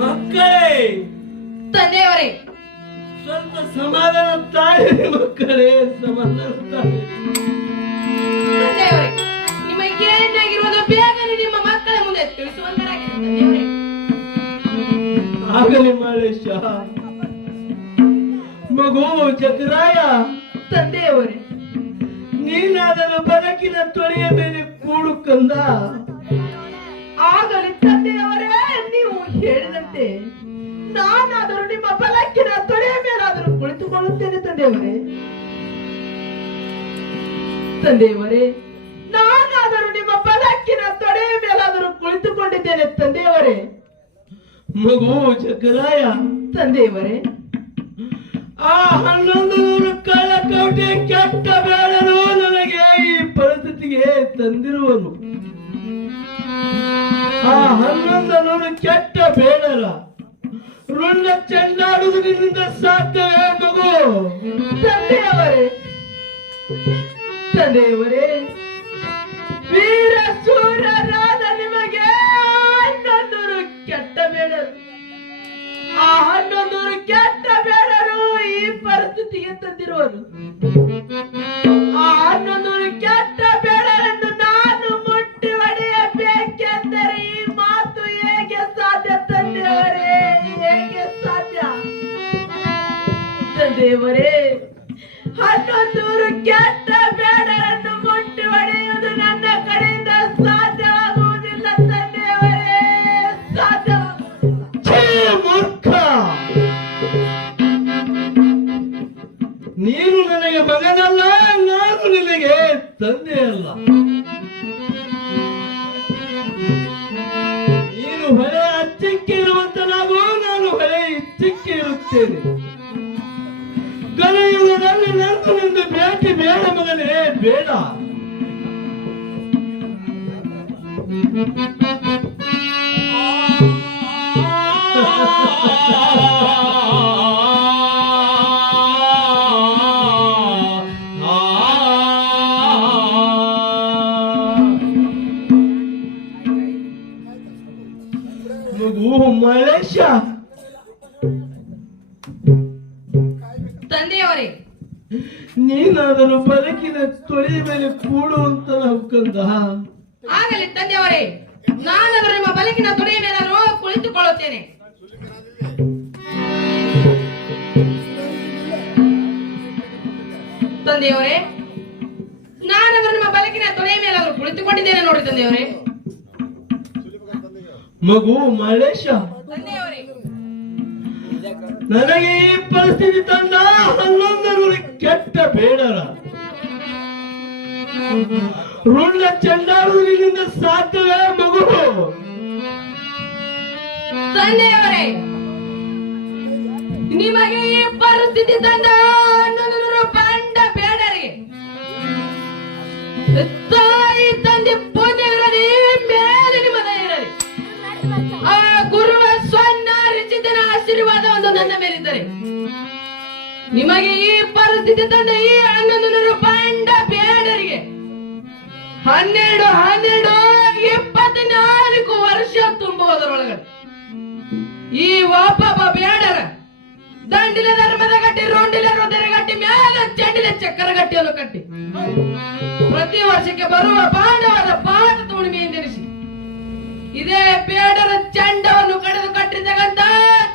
ಮಕ್ಕಳೇ, ತಂದೆಯವರೇ, ಸ್ವಲ್ಪ ಸಮಾಧಾನ ತಾಳಿ ಮಕ್ಕಳೇ, ಸಮಾಧಾನ ತಾಳಿ. ತಂದೆಯವರೇ, ನಿಮಗೆ ಏನಾಗಿರುವುದು ಬೇಗನೆ ನಿಮ್ಮ ಮಕ್ಕಳ ಮುಂದೆ ತಿಳಿಸುವಂತರಾಗಿದೆ ತಂದೆಯವರೇ. ಆಗಲಿ ಮಹೇಶ. ಮಗು ಚಕ್ರಾಯ, ತಂದೆಯವರೇ, ನೀನಾದರೂ ಬದುಕಿನ ತೊಳೆಯ ಮೇಲೆ ಕೂಡು ಕಂದ. ಆಗಲಿ ತಂದೆಯವರೇ, ನೀವು ಹೇಳಿದಂತೆ ನಾನಾದರೂ ನಿಮ್ಮ ಬಲಕ್ಕಿನ ತೊಡೆಯ ಮೇಲಾದರೂ ಕುಳಿತುಕೊಳ್ಳುತ್ತೇನೆ ತಂದೆಯವರೇ. ತಂದೆಯವರೇ, ನಾನಾದರೂ ನಿಮ್ಮ ಬಲಕ್ಕಿನ ತೊಡೆಯ ಮೇಲಾದರೂ ಕುಳಿತುಕೊಂಡಿದ್ದೇನೆ ತಂದೆಯವರೇ. ಮಗು ಚಕ್ರಾಯ, ತಂದೆಯವರೇ, ಆ 1100 ಕಳ್ಳಕೋಟೆ ಕೆಟ್ಟ ಬೇಡರು ನನಗೆ ಈ ಪರಿಸ್ಥಿತಿಗೆ ತಂದಿರುವನು. ಆ 1100 ಕೆಟ್ಟ ಬೇಡರ ರುಂಡ ಚೆಂಡಾಡುವುದು ನಿನ್ನಿಂದ ಸಾಧ್ಯವೇ ಮಗು? ತಂದೆಯವರೇ, ತಂದೆಯವರೇ, ವೀರ ಶೂರರಾದ ನಿಮಗೆ 1100 ಕೆಟ್ಟ ಬೇಡರು, ಆ 1100 ಕೆಟ್ಟ ಬೇಡರು ಈ ಪರಿಸ್ಥಿತಿಗೆ ತಂದಿರುವರು. ಆ 1100 ಕೆಟ್ಟ ಬೇಡರನ್ನು ನಾನು ಮುಟ್ಟಿ ಹೊಡೆಯಬೇಕೆಂದರೆ ಈ ಮಾತು ಹೇಗೆ ಸಾಧ್ಯ ತಂದೆಯವರೇ? ಹೇಗೆ ಸಾಧ್ಯ ತಂದೆಯವರೇ? 1100 ಕೆಟ್ಟ ಬೇಡರನ್ನು ಮುಟ್ಟಿ ಹೊಡೆಯುವುದು ನನ್ನ ಕಡೆಯಿಂದ ಸಾಧ್ಯವಾಗುವುದಿಲ್ಲ ತಂದೆಯವರೇ, ಸಾಧ್ಯ. ಛೇ ಮೂರ್ಖ, ನೀನು ನನಗೆ ಮಗನಲ್ಲ, ನಾನು ನಿನಗೆ ತಂದೆ ಅಲ್ಲ. ನೀನು ಹೊಳೆ ಹಚ್ಚಿಕ್ಕೆ ಇರುವಂತನಾಗು, ನಾನು ಹೊಳೆ ಇಚ್ಚಿಕ್ಕೆ ಇರುತ್ತೇನೆ. ಕಲಿಯುಗದಲ್ಲಿ ನಂದು ನಿಂದು ಭೇಟಿ ಬೇಡ ಮಗನೇ, ಬೇಡ. ಮಗು ಮಹೇಶ, ತಂದೆಯವರೇ, ನೀನಾದರೂ ಬದುಕಿನ ತೊಳೆಯ ಮೇಲೆ ಕೂಡುವಂತ ನಾವು ಕಂದ. ಆಗಲಿ ತಂದೆಯವರೇ, ನಾನಾದರೂ ನಿಮ್ಮ ಬಲಕಿನ ತೊಡೆಯ ಮೇಲಾದರೂ ಕುಳಿತುಕೊಳ್ಳುತ್ತೇನೆ. ತಂದೆಯವರೇ, ನಾನಾದರೂ ನಿಮ್ಮ ಬಲಕಿನ ತೊಡೆಯ ಮೇಲಾದರೂ ಕುಳಿತುಕೊಂಡಿದ್ದೇನೆ ನೋಡಿ ತಂದೆಯವರೇ. ಮಗು ಮಹೇಶ, ತಂದೆಯವರೇ, ನನಗೆ ಈ ಪರಿಸ್ಥಿತಿ ತಂದ 1100 ಕೆಟ್ಟ ಬೇಡರ ರುಂಡ ಚೆಂಡಾಡುವುದರಿಂದ ಸಾಧ್ಯವೇ ಮಗು? ತಂದೆಯವರೇ, ನಿಮಗೆ ಈ ಪರಿಸ್ಥಿತಿ ತಂದ 1100 ಬಂಡ ಬೇಡರಿಗೆ ತಾಯಿ ತಂದೆ ಪುಣ್ಯವಿರಲಿ, ಮೇಲೆ ನಿಮ್ಮ ದಯ ಇರಲಿ. ಆ ಗುರುವ ಸ್ವರ್ಣರಿಚಿತನ ಆಶೀರ್ವಾದ ಒಂದು ನನ್ನ ಮೇಲಿದ್ದರೆ ನಿಮಗೆ ಈ ಪರಿಸ್ಥಿತಿ ತಂದ ಈ 1100 ಬಂಡ ಬೇಡರಿಗೆ 12 24 ವರ್ಷ ತುಂಬುವುದರೊಳಗಡೆ ಈ ಒಬ್ಬೊಬ್ಬ ಬೇಡರ ದಂಡಿಲ ಧರ್ಮದ ಗಟ್ಟಿ, ರೋಂಡಿಲ ಹೃದಯ ಗಟ್ಟಿ, ಮೇಲೆ ಚಂಡಿಲ ಚಕ್ಕರ ಗಟ್ಟಿಯನ್ನು ಕಟ್ಟಿ ಪ್ರತಿ ವರ್ಷಕ್ಕೆ ಬರುವ ಬಾಂಡವರ ಪಾಠ ತುಣಿಮೆಯಿಂದೆನಿಸಿ ಇದೇ ಬೇಡರ ಚಂಡವನ್ನು ಕಡಿದು ಕಟ್ಟಿದಗಂತ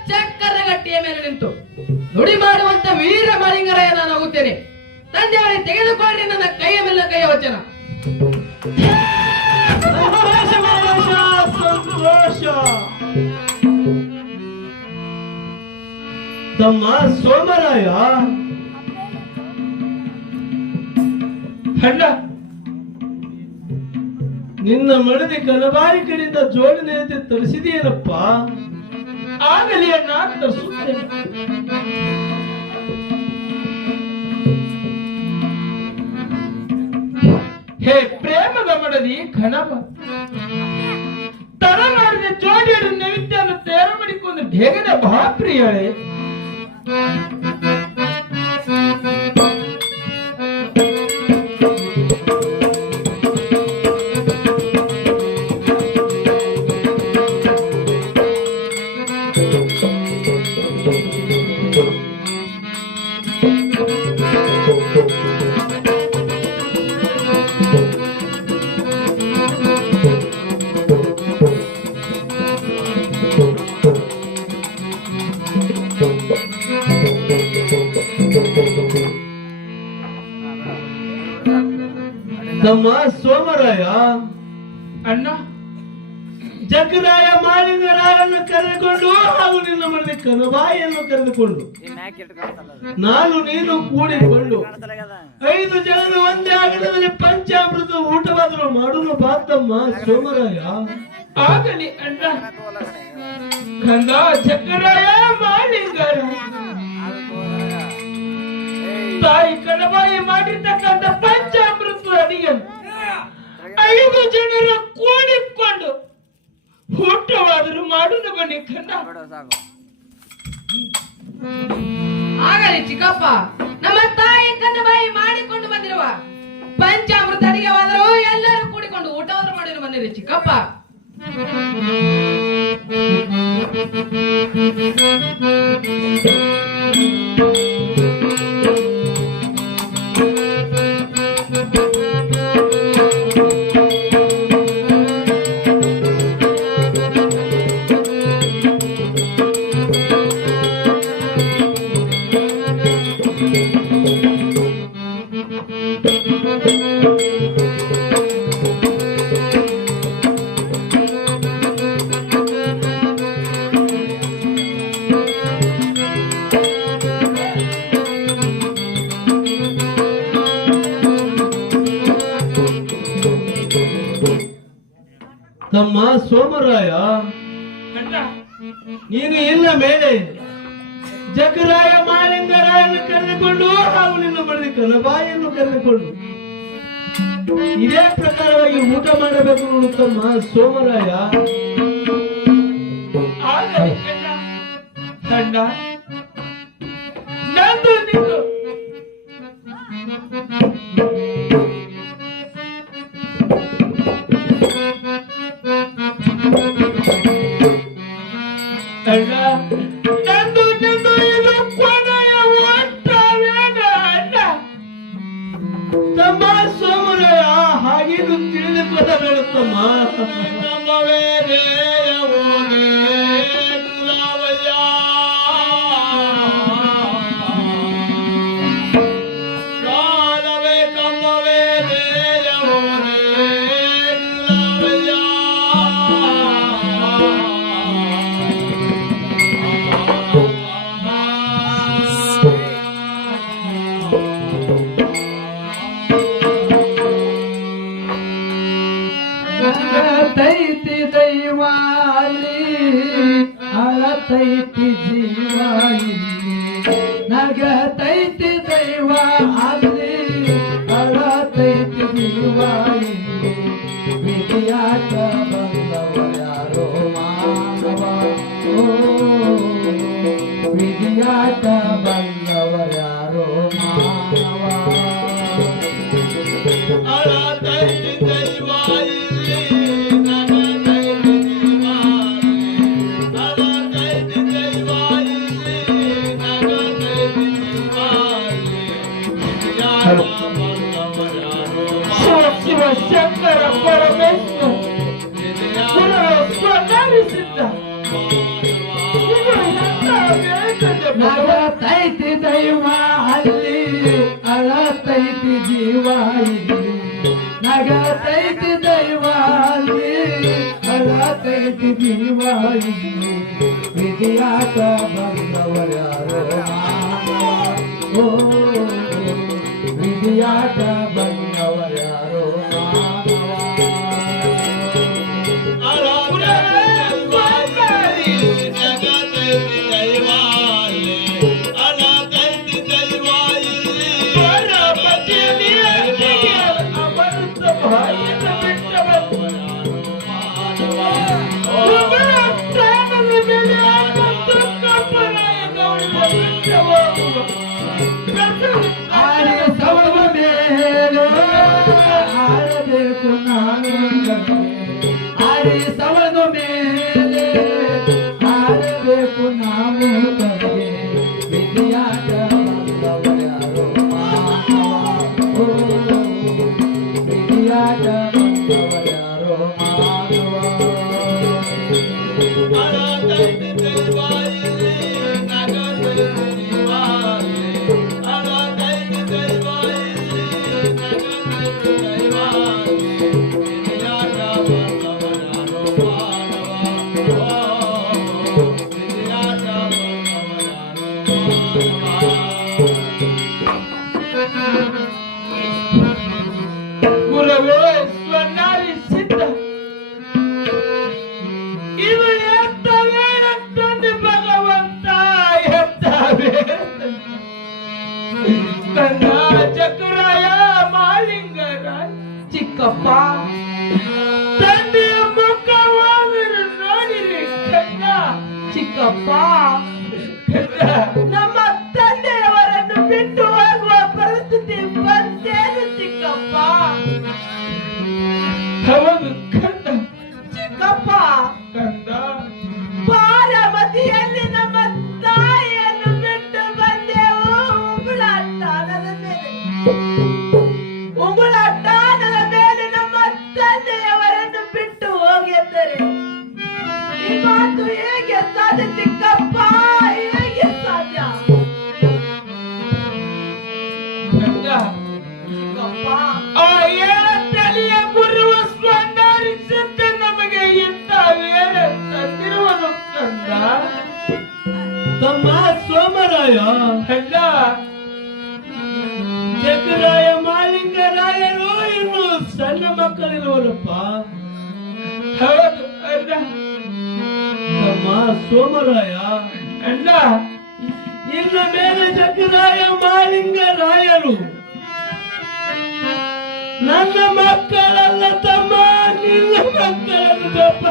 ಚಕ್ಕರ ಗಟ್ಟಿಯ ಮೇಲೆ ನಿಂತು ನುಡಿ ಮಾಡುವಂತ ವೀರ ಮಳಿಂಗರಾಯ ನಾನು ಆಗುತ್ತೇನೆ. ತಂದೆಯವರೇ, ತೆಗೆದುಕೊಳ್ಳಿ ನನ್ನ ಕೈಯ ಮೇಲೆ ಕೈಯ ವಚನ. ಸಂತೋಷ. ತಮ್ಮ ಸೋಮರಾಯ, ಅಣ್ಣ, ನಿನ್ನ ಮಡದಿ ಕಲಬಾರಿ ಕಡೆಯಿಂದ ಜೋಡಣೆಯಂತೆ ತರಿಸಿದೆಯೇನಪ್ಪ? ಆಗಲಿ ಅಣ್ಣ, ತರಿಸುತ್ತೇನೆ. ಹೇ ಪ್ರೇಮದ ಮಡದಿ ಖನಪ, ತರ ಮಾಡಿದ ಜೋಡಿಯನ್ನು ನೈವೇದ್ಯವನ್ನು ತಯಾರು ಮಾಡಿಕೊಂಡು ಬೇಗನೆ ಬಹಳ ಪ್ರಿಯಳೆ. ತಮ್ಮ ಸೋಮರಾಯ ಅಣ್ಣ ಜಗರಾಯ ಮಾಲಿಂಗರಾಯನ್ನು ಕರೆದುಕೊಂಡು ಹಾಗೂ ನಿನ್ನ ಮನೆ ಕನಬಾಯಿಯನ್ನು ಕರೆದುಕೊಂಡು ನಾನು ನೀನು ಕೂಡಿಕೊಂಡು 5 ಜನರು ಒಂದೇ ಆಗಲದಲ್ಲಿ ಪಂಚಾಮೃತ ಊಟವಾದರೂ ಮಾಡುನು ಬಾತಮ್ಮ ಸೋಮರಾಯ. ಆಗಲಿ ಅಣ್ಣ. ಕಂದ ಜಗರಾಯ ಮಾಲಿಂಗರ ತಾಯಿ ಕನಬಾಯಿ ಮಾಡಿರ್ತಕ್ಕಂಥ ಪಂಚಾಮೃತ ಅಡಿಗೆಯನ್ನು 5 ಜನರು ಕೂಡಿಕೊಂಡು ಊಟವಾದರೂ ಮಾಡುನು ಬನ್ನಿ ಕಂದ. ಆಗಲಿ ಚಿಕ್ಕಪ್ಪ. ನಮ್ಮ ತಾಯಿ ಕನ್ನಬಾಯಿ ಮಾಡಿಕೊಂಡು ಬಂದಿರುವ ಪಂಚಾಮೃತ ಅಡಿಗೆವಾದರೂ ಎಲ್ಲರೂ ಕೂಡಿಕೊಂಡು ಊಟವಾದರೂ ಮಾಡಿರು ಬನ್ನಿರಿ ಚಿಕ್ಕಪ್ಪ. ತಮ್ಮ ಸೋಮರಾಯ ನೀನು ಇಲ್ಲ ಮೇಲೆ ಜಗರಾಯ ಮಾಲಿಂಗರಾಯನ್ನು ಕರೆದುಕೊಂಡು ಹಾಗೂ ನಿನ್ನ ಮನೆ ಕನಬಾಯಿಯನ್ನು ಕರೆದುಕೊಂಡು ಇದೇ ಪ್ರಕಾರವಾಗಿ ಊಟ ಮಾಡಬೇಕು ನೋಡು ತಮ್ಮ ಸೋಮರಾಯ. ಅಣ್ಣ ನಂದು ನಿಂದು ಅಣ್ಣ ನಂದು ನಿಂದು ಇದು ಕೊನೆಯ ಓಟವೇನ ಅಣ್ಣ. ತಮ್ಮ ಸೋಮರಾಯ ಹಾಗೇನು ತಿಳಿದುಕೊಳ್ಳಬೇಡ ತಮ್ಮ. ನಮ್ಮವೇ ದೇಯವೋನೇ ಲಾವಯ್ಯ. ಕಾಲವೇ ಕಮ್ಮವೇ ದೇಯವೋನೇ ಲಾವಯ್ಯ. ಅಳತೈತಿ ದೈವಾಲಿ ಅಳತೈತಿ ಜೀವಾಲಿ ನಗತೈತಿ ದೈವ ಅಲ್ಲಿ ಅಳತೈತಿ ಜೀವಾಲಿ ವಿಧಿಯಾಟ ಬಂದವ ಯಾರೋ ಮಾನವ ಓ ವಿಧಿಯಾಟ ಬಂದವ ಯಾರೋ ಮಾನವ. ಶಿವ ಶಂಕರ ಪರಮೇಶ್ವರ ಸ್ವನಾರಿಸಿದ್ದ ನಗತೈತಿ ದೈವ ಅಲ್ಲಿ ಅಳತೈತಿ ಜೀವ ಇಲ್ಲಿ ನಗತೈತಿ ದೈವ ಅಲ್ಲಿ ಅಳತೈತಿ ಜೀವ ಇಲ್ಲಿ ವಿಧಿಯಾಟ ಬಂದವರ್ಯಾರೋ ಓ ವಿಧಿಯಾಟ ಬಂದವರ್ಯಾರೋ ಸವಳ ಮೇಲೆ ಆಡಬೇಕು ನಾನು ಆಡಿ ಸವಳ ಮೇಲೆ ಆಡಬೇಕು ನಾವು ಕಡೆಗೆ ವಿಧಿಯಾಟ ಬಂದವರ್ಯಾರೋ ಮಾನವ ವಿಧಿಯಾಟ ಬಂದವರ್ಯಾರೋ ಮಾನವ. ಚಿಕ್ಕಪ್ಪ ನಮ್ಮ ತಂದೆಯವರನ್ನು ಬಿಟ್ಟು ಹೋಗುವ ಪರಿಸ್ಥಿತಿ ಬಂದೇನು ಚಿಕ್ಕಪ್ಪ? ಹೌದು ಕಂದ. ಚಿಕ್ಕಪ್ಪ ಕಂದ ಬಾರಾಮತಿಯಲ್ಲಿ ನಮ್ಮ ತಾಯಿಯನ್ನು ಬಿಟ್ಟು ಬಂದೆವು. ಉಗುಳಾಟದ ಮೇಲೆ ನಮ್ಮ ತಂದೆಯವರನ್ನು ಬಿಟ್ಟು ಹೋಗಿದ್ದರೆ ಈ ಮಾತು ಹೇಗೆ ಸಾಧ್ಯ ಚಿಕ್ಕಪ್ಪ? ಹೇಗೆ ಸಾಧ್ಯ? ಕಂದ ಚಿಕ್ಕಪ್ಪ ಆ ಏಳತ್ತಲಿಯ ಗುರುವ ಸ್ವರ್ಣರಿಸಿದ್ದ ನಮಗೆ ಇಂಥ ವೇಳೆ ತಂದಿರುವುದು ಕಂದ. ತಮ್ಮ ಸೋಮರಾಯ ಕಂದ ಜಗರಾಯ ಮಾಲಿಂಗರಾಯರು ಇನ್ನು ಸಣ್ಣ ಮಕ್ಕಳಿರುವರಪ್ಪ. ಹೌದು ಅಲ್ಲ ತಮ್ಮ ಸೋಮರಾಯ ಅಲ್ಲ ಇನ್ನು ಮೇಲೆ ಜಗರಾಯ ಮಾಲಿಂಗರಾಯರು ನನ್ನ ಮಕ್ಕಳಲ್ಲ ತಮ್ಮ, ನಿನ್ನ ಮಕ್ಕಳಲ್ಲಪ್ಪ.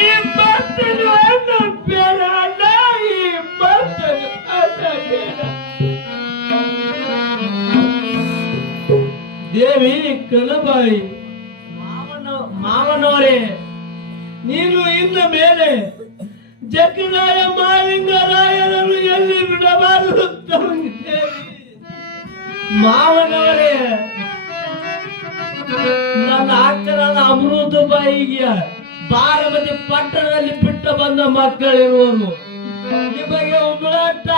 ಈ ಮಾತನ್ನು ಬೇಡ ಅಲ್ಲ, ಈ ಮಾತನ್ನು ಅಲ್ಲ ಬೇಡ. ದೇವಿ ಕಲಬಾಯಿ ಮಾವನವರೇ, ನೀನು ಇನ್ನ ಮೇಲೆ ಜಗರಾಯ ಮಾಲಿಂಗರಾಯರನ್ನು ಎಲ್ಲಿ ಬಿಡಬಾರದು. ಮಾವನವರೇ, ನನ್ನ ಅಕ್ಕನ ಅಮೃತ ಬಾಯಿಗೆ ಬಾರಾಮತಿ ಪಟ್ಟಣದಲ್ಲಿ ಬಿಟ್ಟು ಬಂದ ಮಕ್ಕಳಿರುವರು. ನಿಮಗೆ ಉಗುಳಾಟ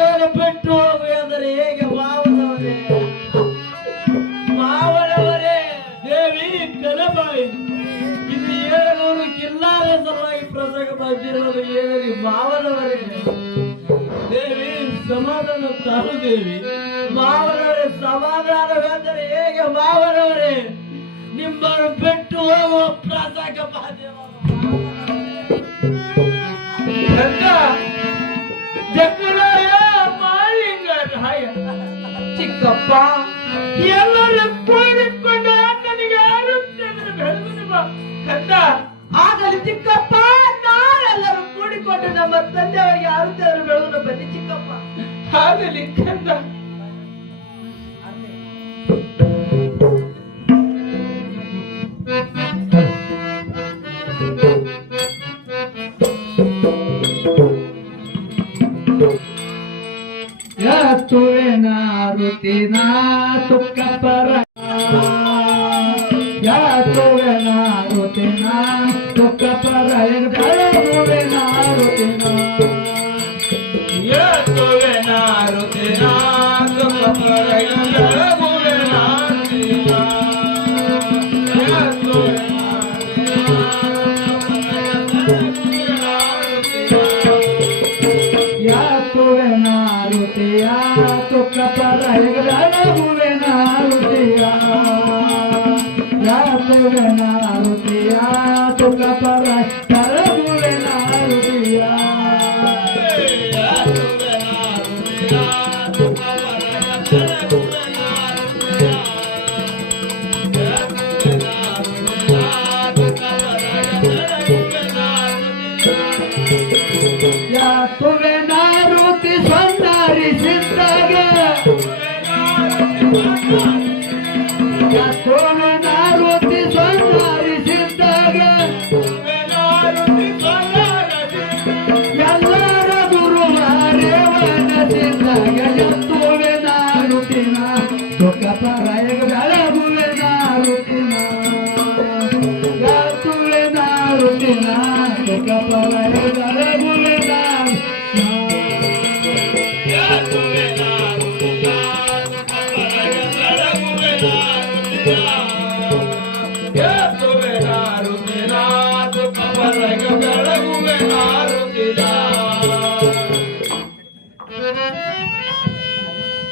ಮೇಲೆ ಬಿಟ್ಟು ಹೋಗು ಎಂದರೆ ಹೇಗೆ ಮಾವನವರೇ? ಮಾವನವರೇ, ದೇವಿ ಕಲಬಾಯಿ, ಇದು 700 ಕಿಲ್ಲಾರ ಸಲುವಾಗಿ ಪ್ರಸಂಗ ಬಂದಿರುವುದು ಹೇಳಿ ಮಾವನವರೇ. ದೇವಿ ಸಮಾಧಾನ ತಾಳು ದೇವಿ. ಮಾವನವರೇ, ಸಮಾಧಾನವೆಂದರೆ ಹೇಗೆ ಮಾವನವರೇ? ನಿಮ್ಮನ್ನು ಬಿಟ್ಟು ಹೋಗುವ ಪ್ರಸಂಗ ಕಂದ ಜಗರಾಯ ಮಾಲಿಂಗರಾಯ ಚಿಕ್ಕಪ್ಪ ಎಲ್ಲರೂ ಕೂಡಿಕೊಂಡು ನನಗೆ ಆರುತ್ತೇನೆ ಬೆಳೆದು ಕಂದ. ಆಗಲಿ ಚಿಕ್ಕಪ್ಪ, ನಾವೆಲ್ಲರೂ ಕೂಡಿಕೊಂಡು ನಮ್ಮ ತಂದೆಯವರಿಗೆ ಆರುತ್ತೇವರು ಬೆಳೆದು ಬನ್ನಿ ಚಿಕ್ಕಪ್ಪ. ಆಗಲಿ ಕಂದ. ಯಾತುವೆನ ಋತಿನ ತುಕ್ಕ ಪರ, ಯಾತುವೆನ ಋತಿನ ತುಕ್ಕ ಪರ, ಬೆಳಗುವೆನ ಋತಿನ, ಯಾತುವೆನ ಋತಿನ ತುಕ್ಕ ಪರ, ಬೆಳಗುವೆನ ಋತಿನ, ಯಾತುವೆನ ಯಾತುವೆನ ಋತಿಯ ತುಕ್ಕ ಪರ, ಬೆಳಗುವೆನ ಋತಿಯ, ಯಾತುವೆನ ಋತಿಯ ತುಕ್ಕ ಪರ, ಬೆಳಗುವೆನ ಋತಿಯ. ಯಾತುವೆನ ಋತಿ ಸಂದರಿಸಿದ್ದಾಗ, ಯಾತುವೆನ ಋತಿ ಸಂದರಿಸಿದ್ದಾಗ, ಎಲ್ಲರ ಗುರುವಾರೇವನಸಿದ್ದಾಗ, ಯಾತುವೆನ ಋತಿನ ತುಕ್ಕ ಪರ, ಬೆಳಗುವೆನ ಋತಿನ, ಯಾತುವೆನ ಋತಿನ ತುಕ್ಕ ಪರ, ಬೆಳಗುವೆನ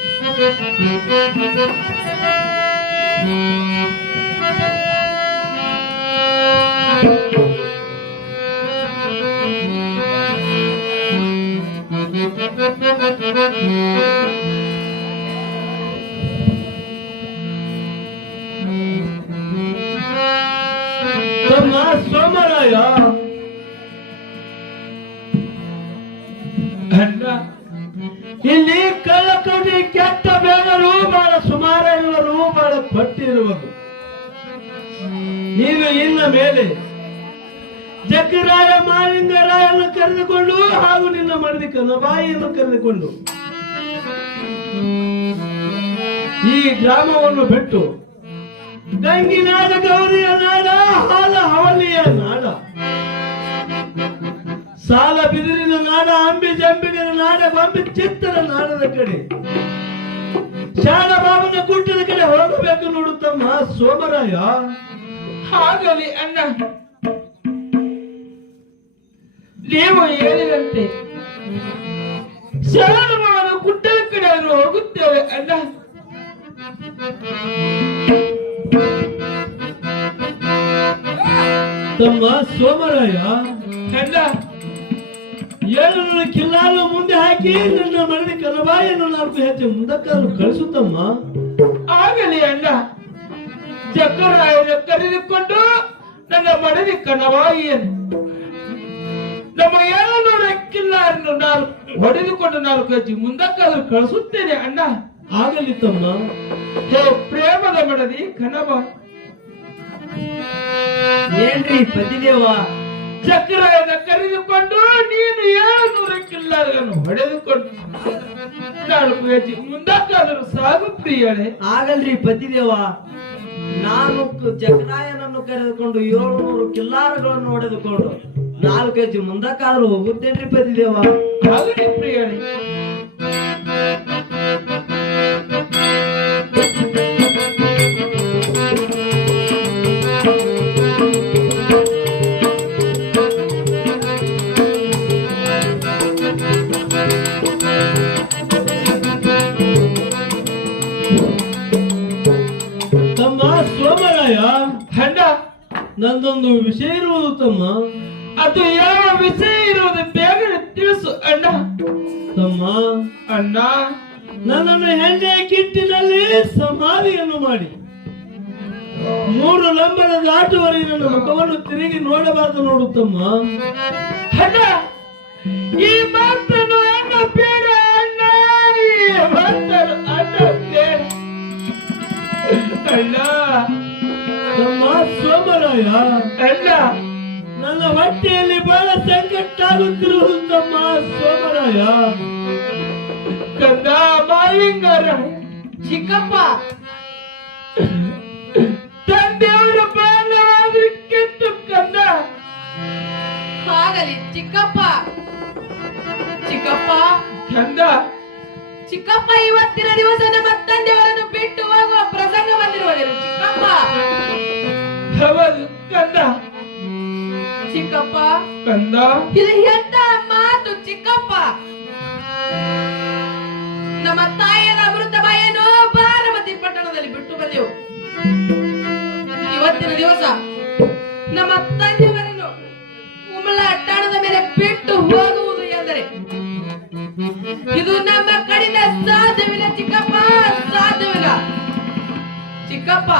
ಬೆಳಗುವೆ ತಮ್ಮ ಸೋಮರಾಯ ಅಣ್ಣ, ಇಲ್ಲಿ ಕಳ್ಳಕೌಡಿ ಕೆಟ್ಟ ಬೇಡರು ಬಹಳ ಸುಮಾರ ಇರುವರು, ಬಹಳ ಪಟ್ಟಿರುವರು. ನೀನು ಇನ್ನ ಮೇಲೆ ಜಗ್ಗರಾಯ ಮಾಲಿಂಗರಾಯನ್ನು ಕರೆದುಕೊಂಡು ಹಾಗೂ ನಿನ್ನ ಮಡದಿ ಕನಬಾಯಿಯನ್ನು ಕರೆದುಕೊಂಡು ಈ ಗ್ರಾಮವನ್ನು ಬಿಟ್ಟು ಗಂಗಿನಾಡ, ಗೌರಿಯ ನಾಡ, ಹಾಲ ಹವಲಿಯ ನಾಡ, ಸಾಲ ಬಿದಿರಿನ ನಾಡ, ಅಂಬಿ ಜಂಬಿಗರ ನಾಡ, ಬಂಬಿ ಚಿತ್ತರ ನಾಡದ ಕಡೆ, ಶಾಲಬಾಬನ ಗುಡ್ಡದ ಕಡೆ ಹೋಗಬೇಕು ನೋಡುತ್ತಮ್ಮ ಸೋಮರಾಯ. ಹಾಗಲಿ ಅಣ್ಣ, ನೀವು ಹೇಳಿದಂತೆ ಶಾಲಬಾಬನ ಗುಡ್ಡದ ಕಡೆ ಹೋಗುತ್ತೇವೆ ಅಣ್ಣ. ತಮ್ಮ ಸೋಮರಾಯ ಅಣ್ಣ, 700 ಕಿಲ್ಲಾಲು ಮುಂದೆ ಹಾಕಿ ನನ್ನ ಮಡದಿ ಕನಬಾಯಿಯನ್ನು 4 ಹೆಜ್ಜೆ ಮುಂದಕ್ಕಾದ್ರು ಕಳಿಸುತ್ತಮ್ಮ. ಆಗಲಿ ಅಣ್ಣ. ಜಗ್ಗರಾಯನ ಕರೆದುಕೊಂಡು ನನ್ನ ಮಡದಿ ಕನಬಾಯಿಯನ್ನು ನಮ್ಮ 700 ಕಿಲ್ಲಾರನ್ನು ನಾನು ಹೊಡೆದುಕೊಂಡು 4 ಹೆಜ್ಜೆ ಮುಂದಕ್ಕಾದ್ರೂ ಕಳಿಸುತ್ತೇನೆ ಅಣ್ಣ. ಆಗಲಿ ತಮ್ಮ. ಹೇ ಪ್ರೇಮದ ಮಡದಿ ಕನಬಾಯಿ, ಏನ್ರಿ ಪತಿದೇವ? ಜಗ್ಗರಾಯನ ಕರೆದುಕೊಂಡು ನೀನು 700 ಕಿಲ್ಲಾರನ್ನು ಹೊಡೆದುಕೊಂಡು 4 ಹೆಜ್ಜೆ ಮುಂದಕ್ಕಾದರೂ ಸಾಗು ಪ್ರಿಯಳೆ. ಆಗಲ್ರಿ ಪತಿದೇವ, ನಾನು ಜಗರಾಯನನ್ನು ಕರೆದುಕೊಂಡು 700 ಕಿಲ್ಲಾರಗಳನ್ನು ಹೊಡೆದುಕೊಂಡು 4 ಹೆಜ್ಜೆ ಮುಂದಕ್ಕಾದ್ರೂ ಹೋಗುತ್ತೇನ್ರಿ ಪತಿದೇವ. ಆಗಲಿ ಪ್ರಿಯಳೆ. ತಮ್ಮ ಸೋಮರಾಯ ಅಣ್ಣ, ನಂದೊಂದು ವಿಷಯ ಇರುವುದು ತಮ್ಮ. ಅದು ಯಾವ ವಿಷಯ ಇರುವುದು ಬೇಗನೆ ತಿಳಿಸು ಅಣ್ಣ. ತಮ್ಮ, ಅಣ್ಣ, ನನ್ನನ್ನು ಹೆಣ್ಣೆಯ ಕಿಟ್ಟಿನಲ್ಲಿ ಸಮಾಧಿಯನ್ನು ಮಾಡಿ 3 ಲಂಬದ ದಾಟುವರೆಗೆ ನನ್ನ ಮುಖವನ್ನು ತಿರುಗಿ ನೋಡಬಾರದು ನೋಡುತ್ತಮ್ಮ. ಅಣ್ಣ, ಈ ಮಾತನ್ನು ಅಣ್ಣ ಬೇಡ ಅಣ್ಣ, ಈ ಮಾತನ್ನು ಅಣ್ಣ ಬೇಡ ಅಣ್ಣ. ತಮ್ಮ ಸೋಮರಾಯ, ಅಣ್ಣ, ನನ್ನ ಹೊಟ್ಟೆಯಲ್ಲಿ ಬಹಳ ಸಂಕಟ ಆಗುತ್ತಿರುವುದು ತಮ್ಮ ಸೋಮರಾಯ. ಕಂದ ಮಾಲಿಂಗರ ಚಿಕ್ಕಪ್ಪ, ತಂದೆಯವರ ಬಾಲ್ಯವಾದ್ರೆ ಕೆಟ್ಟು ಕಂದ. ಆಗಲಿ ಚಿಕ್ಕಪ್ಪ. ಚಿಕ್ಕಪ್ಪ, ಕಂದ, ಚಿಕ್ಕಪ್ಪ, ಇವತ್ತಿನ ದಿವಸ ನಮ್ಮ ತಂದೆಯವರನ್ನು ಬಿಟ್ಟು ಹೋಗುವ ಪ್ರಸಂಗ ಬಂದಿರುವುದು ಚಿಕ್ಕಪ್ಪ. ಹೌದು ಕಂದ. ಚಿಕ್ಕಪ್ಪ, ಕಂದ, ಇದು ಎಂತ ಮಾತು ಚಿಕ್ಕಪ್ಪ? ನಮ್ಮ ತಾಯಿಯರ ಅಮೃತ ಬಾಯಿಯನ್ನು ಬಾರಾಮತಿ ಪಟ್ಟಣದಲ್ಲಿ ಬಿಟ್ಟು ಬಂದೆವು. ಇವತ್ತಿನ ದಿವಸ ನಮ್ಮ ತಂದೆಯವರನ್ನು ಉಮಳ ಅಟ್ಟಾಣದ ಮೇಲೆ ಬಿಟ್ಟು ಹೋಗುವುದು ಎಂದರೆ ಇದು ನಮ್ಮ ಕಡಿಮೆ ಸಾಧ್ಯವಿಲ್ಲ ಚಿಕ್ಕಪ್ಪ, ಸಾಧ್ಯವಿಲ್ಲ ಚಿಕ್ಕಪ್ಪ.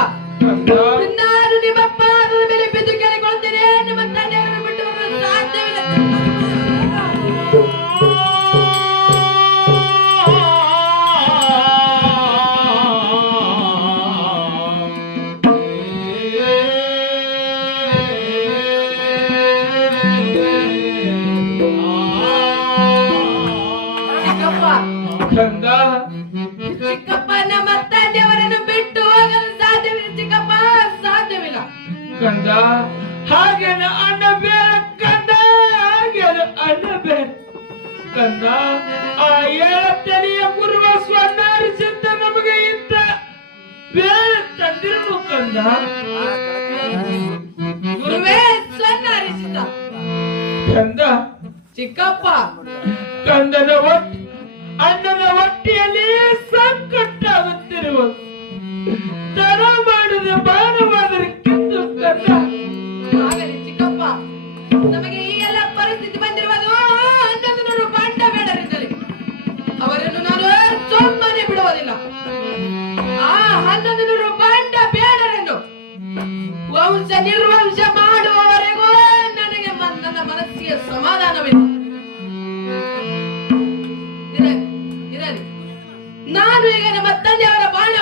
ಕಂದ, ನಾನು ನಿಮ್ಮ ಪಾದದ ಮೇಲೆ ಬಿದ್ದು ಕೇಳಿಕೊಳ್ತೇನೆ, ನಿಮ್ಮ ತಂದೆಯವರನ್ನು ಬಿಟ್ಟು ಬರಲು ಸಾಧ್ಯವಿಲ್ಲ ಚಿಕ್ಕಪ್ಪ. ಕಂದ, ಚಿಕ್ಕಪ್ಪ, ನಮ್ಮ ತಂದೆಯವರನ್ನು ಬಿಟ್ಟು ಹೋಗಲು ಸಾಧ್ಯವಿಲ್ಲ ಚಿಕ್ಕಪ್ಪ, ಸಾಧ್ಯವಿಲ್ಲ ಕಂದ. ಹಾಗೇನ ಅಣ್ಣ ಬೇಡ ಕಂದ, ಹಾಗೇನ ಅಣ್ಣ ಬೇಡ ಕಂದ. ಆ 7 ಗುರುವ ಸ್ವರ್ಣಾರಿಸಿದ್ದ ನಮಗೆ ಇಂತ ಬೇರೆ ತಂದಿರು ಕಂದ. ಗುರುವೇ ಸ್ವರ್ಣ ಹರಿಸಿದ ಕಂದ, ಚಿಕ್ಕಪ್ಪ. ಕಂದನ ಅಣ್ಣನ ಹೊಟ್ಟೆಯಲ್ಲಿ ಸಂಕಟ ಆಗುತ್ತಿರುವ 1100 ಬಾಂಡ ಬೇಡರನ್ನು ವಂಶ ನಿರ್ವಂಶ ಮಾಡುವವರೆಗೂ ನನಗೆ ನನ್ನ ಮನಸ್ಸಿಗೆ ಸಮಾಧಾನವಿಲ್ಲ. ಇರಲಿ. ನಾನು ಈಗ ನಮ್ಮ ತಂದೆಯವರ ಬಾಣ